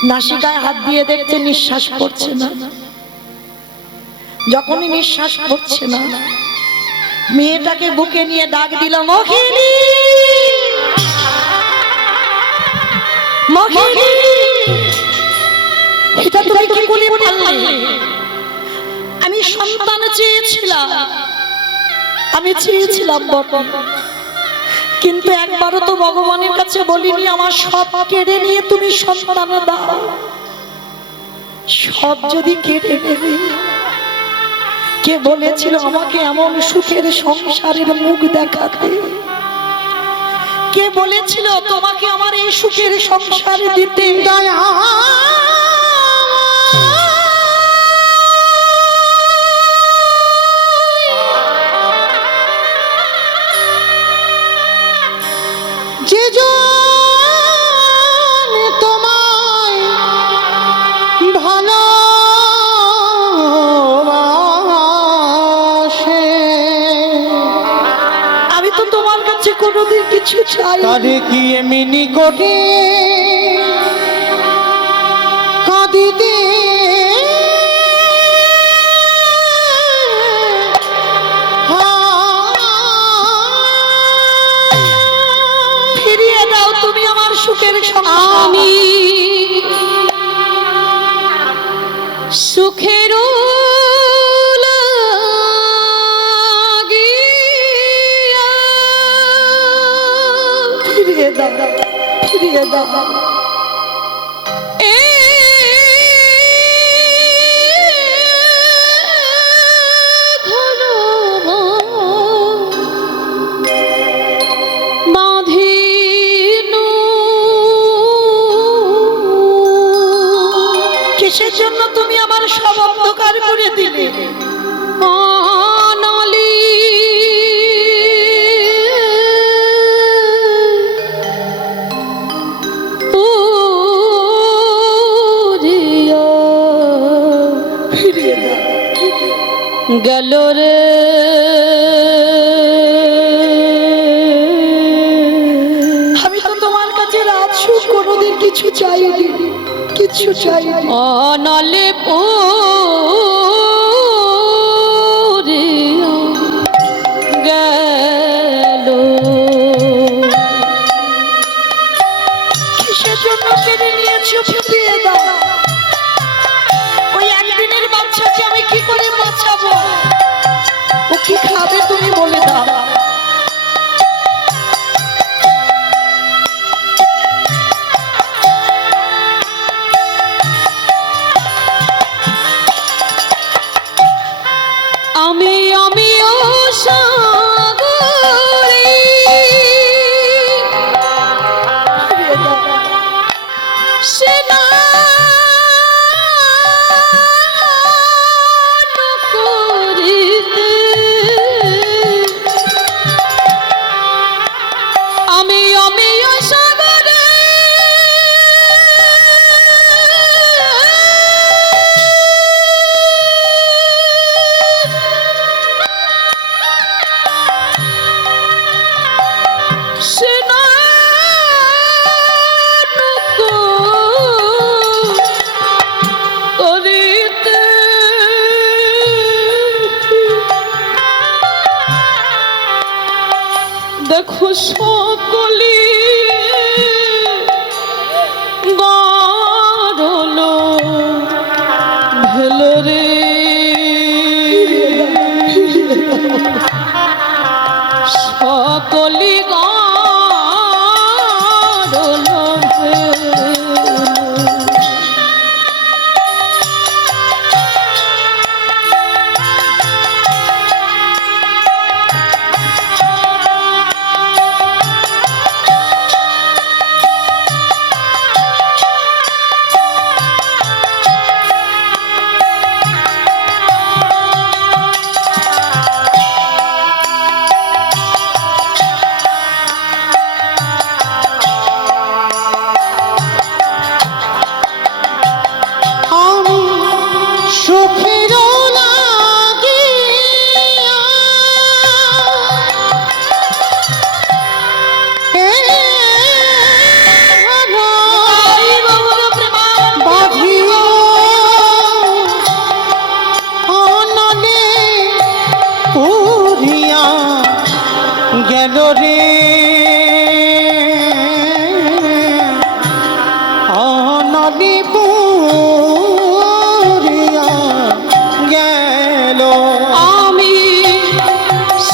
নাসিকায় হাত দিয়ে দেখতে নিঃশ্বাস পড়ছে না। যখনই নিঃশ্বাস পড়ছে না, মেয়েটাকে বুকে নিয়ে ডাক দিল, মোহিনী, মোহিনী, এটা তুমি কি করে পারলে? আমি সন্তান চেয়েছিলাম, আমি চেয়েছিলাম বটে, কিন্তু একবারও তো ভগবানের কাছে বলিনি আমার সব কেড়ে নিয়ে তুমি সন্তান দাও। সব যদি কেড়ে নেবে, কে বলেছিল আমাকে এমন সুখের সংসারের মুখ দেখাতে? কে বলেছিল তোমাকে আমার এই সুখের সংসারে দিতে? যে জন তোমায় ভালোবাসে, আমি তো তোমার কাছে কোনোদিন কিছু চাই, তারে কি এমনি করে কাঁদিতে সুখের সংসার। আমি সুখের ফিরিয়ে দাও, ফিরিয়ে দাও। কিসের জন্য তুমি আমার সব অন্ধকার করে দিলে? ফিরিয়ে দাও। গেল রে আমি তো তোমার কাছে রাত সুখ কোনোদিন কিছু চাইনি, কিছু চাইনি। অনলে গেল কিসের জন্য কেড়ে নিয়েছো? ফিরিয়ে দাও। ওই একদিনের বাচ্চাকে আমি কি করে বাঁচাবো? ও কি খাবে তুমি বলে দাও। আমি ও সাগরে ফিরিয়ে দাও। সেনা করিতে আমি ও সাগরে সেনা করিতে দেখো সকলি গরল ভেলরে সকলি গরল আমি সুখের লাগিয়া বাঁধিও অনলে পুরিয়া গেল রে অনলে পুরিয়া গেল। আমি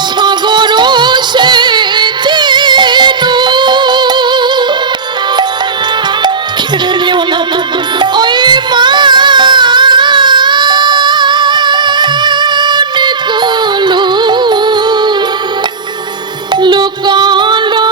সাগর সেচেনু কেড়ে নিও না তুমি। ওই মানিকলু লুকালো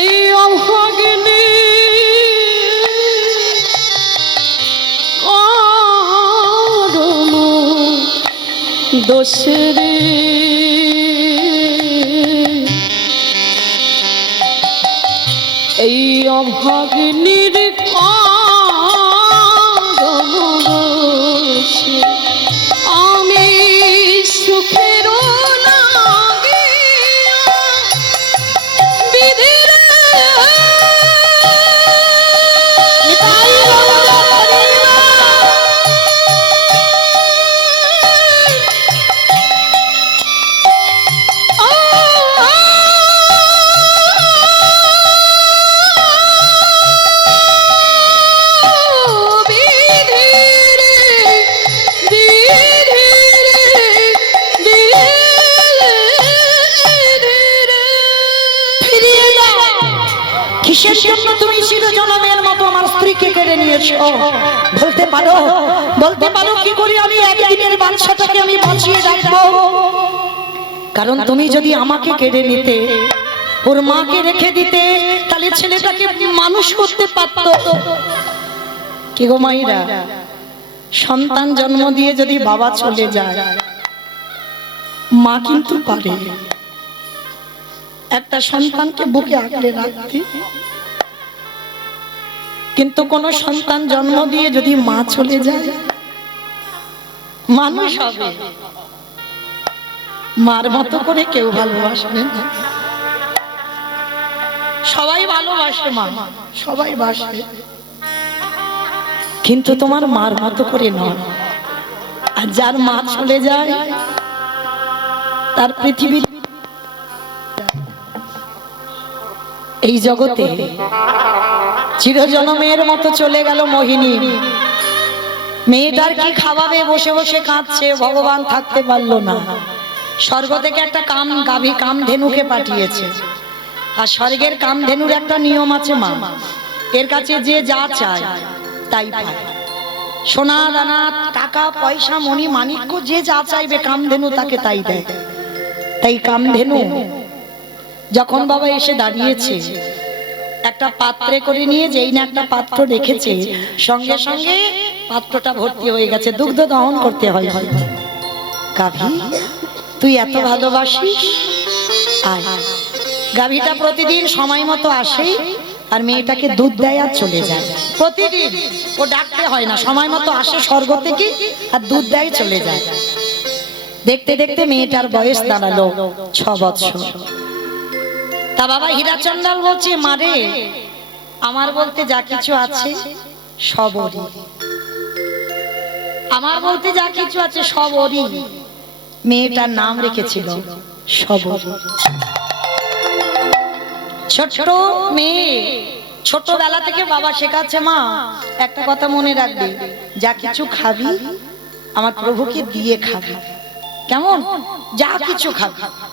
এই অভাগিনী করম দোষরে এই অভাগিনীর করম দোষে আমি সুখের লাগিয়া বিধির নিতাই গৌর হরিবা। কিসের জন্য তুমি চিরজনমের মতো আমার স্ত্রীকে কেড়ে নিয়েছো? বলতে পারো? বলতে পারো কি করে আমি একদিনের বাচ্চাটাকে আমি বাঁচিয়ে রাখবো? কারণ তুমি যদি আমাকে কেড়ে নিতে, ওর মাকে রেখে দিতে, তাহলে ছেলেটাকে মানুষ করতে পারতো। কি গো মাইরা, সন্তান জন্ম দিয়ে যদি বাবা চলে যায়, মা কিন্তু পারে একটা সন্তানকে বুকে আগলে রাখতে। কিন্তু কোন সন্তান জন্ম দিয়ে যদি মা চলে যায়, মানুষ হবে, মার মতো করে কেউ ভালোবাসবে না। সবাই ভালোবাসে মা, সবাই বাসে, কিন্তু তোমার মার মতো করে নয়। আর যার মা চলে যায়, তার পৃথিবী এই জগতে চিরজনমের মতো চলে গেল মোহিনী। মেয়েটার কি খাওয়াবে? বসে বসে কাঁদছে, ভগবান থাকতে পারলো না। স্বর্গ থেকে একটা গাভী কামধেনুকে পাঠিয়েছে। আর স্বর্গের কামধেনুর একটা নিয়ম আছে মা, এর কাছে যে যা চায় তাই পায়। সোনা দানা, টাকা পয়সা, মণি মাণিক্য, যে যা চাইবে কামধেনু তাকে তাই দেয়। তাই কামধেনু যখন বাবা এসে দাঁড়িয়েছে, একটা পাত্রে করে নিয়ে যেই না একটা পাত্র রেখেছে, সঙ্গে সঙ্গে পাত্রটা ভর্তি হয়ে গেছে, দুগ্ধ দহন করতে হয়। গাভী, তুই এত ভালোবাসিস, আয়। গাভীটা প্রতিদিন সময় মতো আসে আর মেয়েটাকে দুধ দেয় আর চলে যায়। প্রতিদিন, ও ডাকতে হয় না, সময় মতো আসে স্বর্গ থেকে আর দুধ দেয়, চলে যায়। দেখতে দেখতে মেয়েটার বয়স দাঁড়ালো 6 বছর। তা বাবা হীরাচন্দাল বলছে, মারে, আমার বলতে যা কিছু আছে সব ওরই, আমার বলতে যা কিছু আছে সব ওরই। মেয়েটার নাম রেখেছিল সবরী। ছোট্ট মেয়ে, ছোটবেলা থেকে বাবা শেখাচ্ছে, মা একটা কথা মনে রাখবি, যা কিছু খাবি আমার প্রভুকে দিয়ে খাবি। কেমন? যা কিছু খাবি।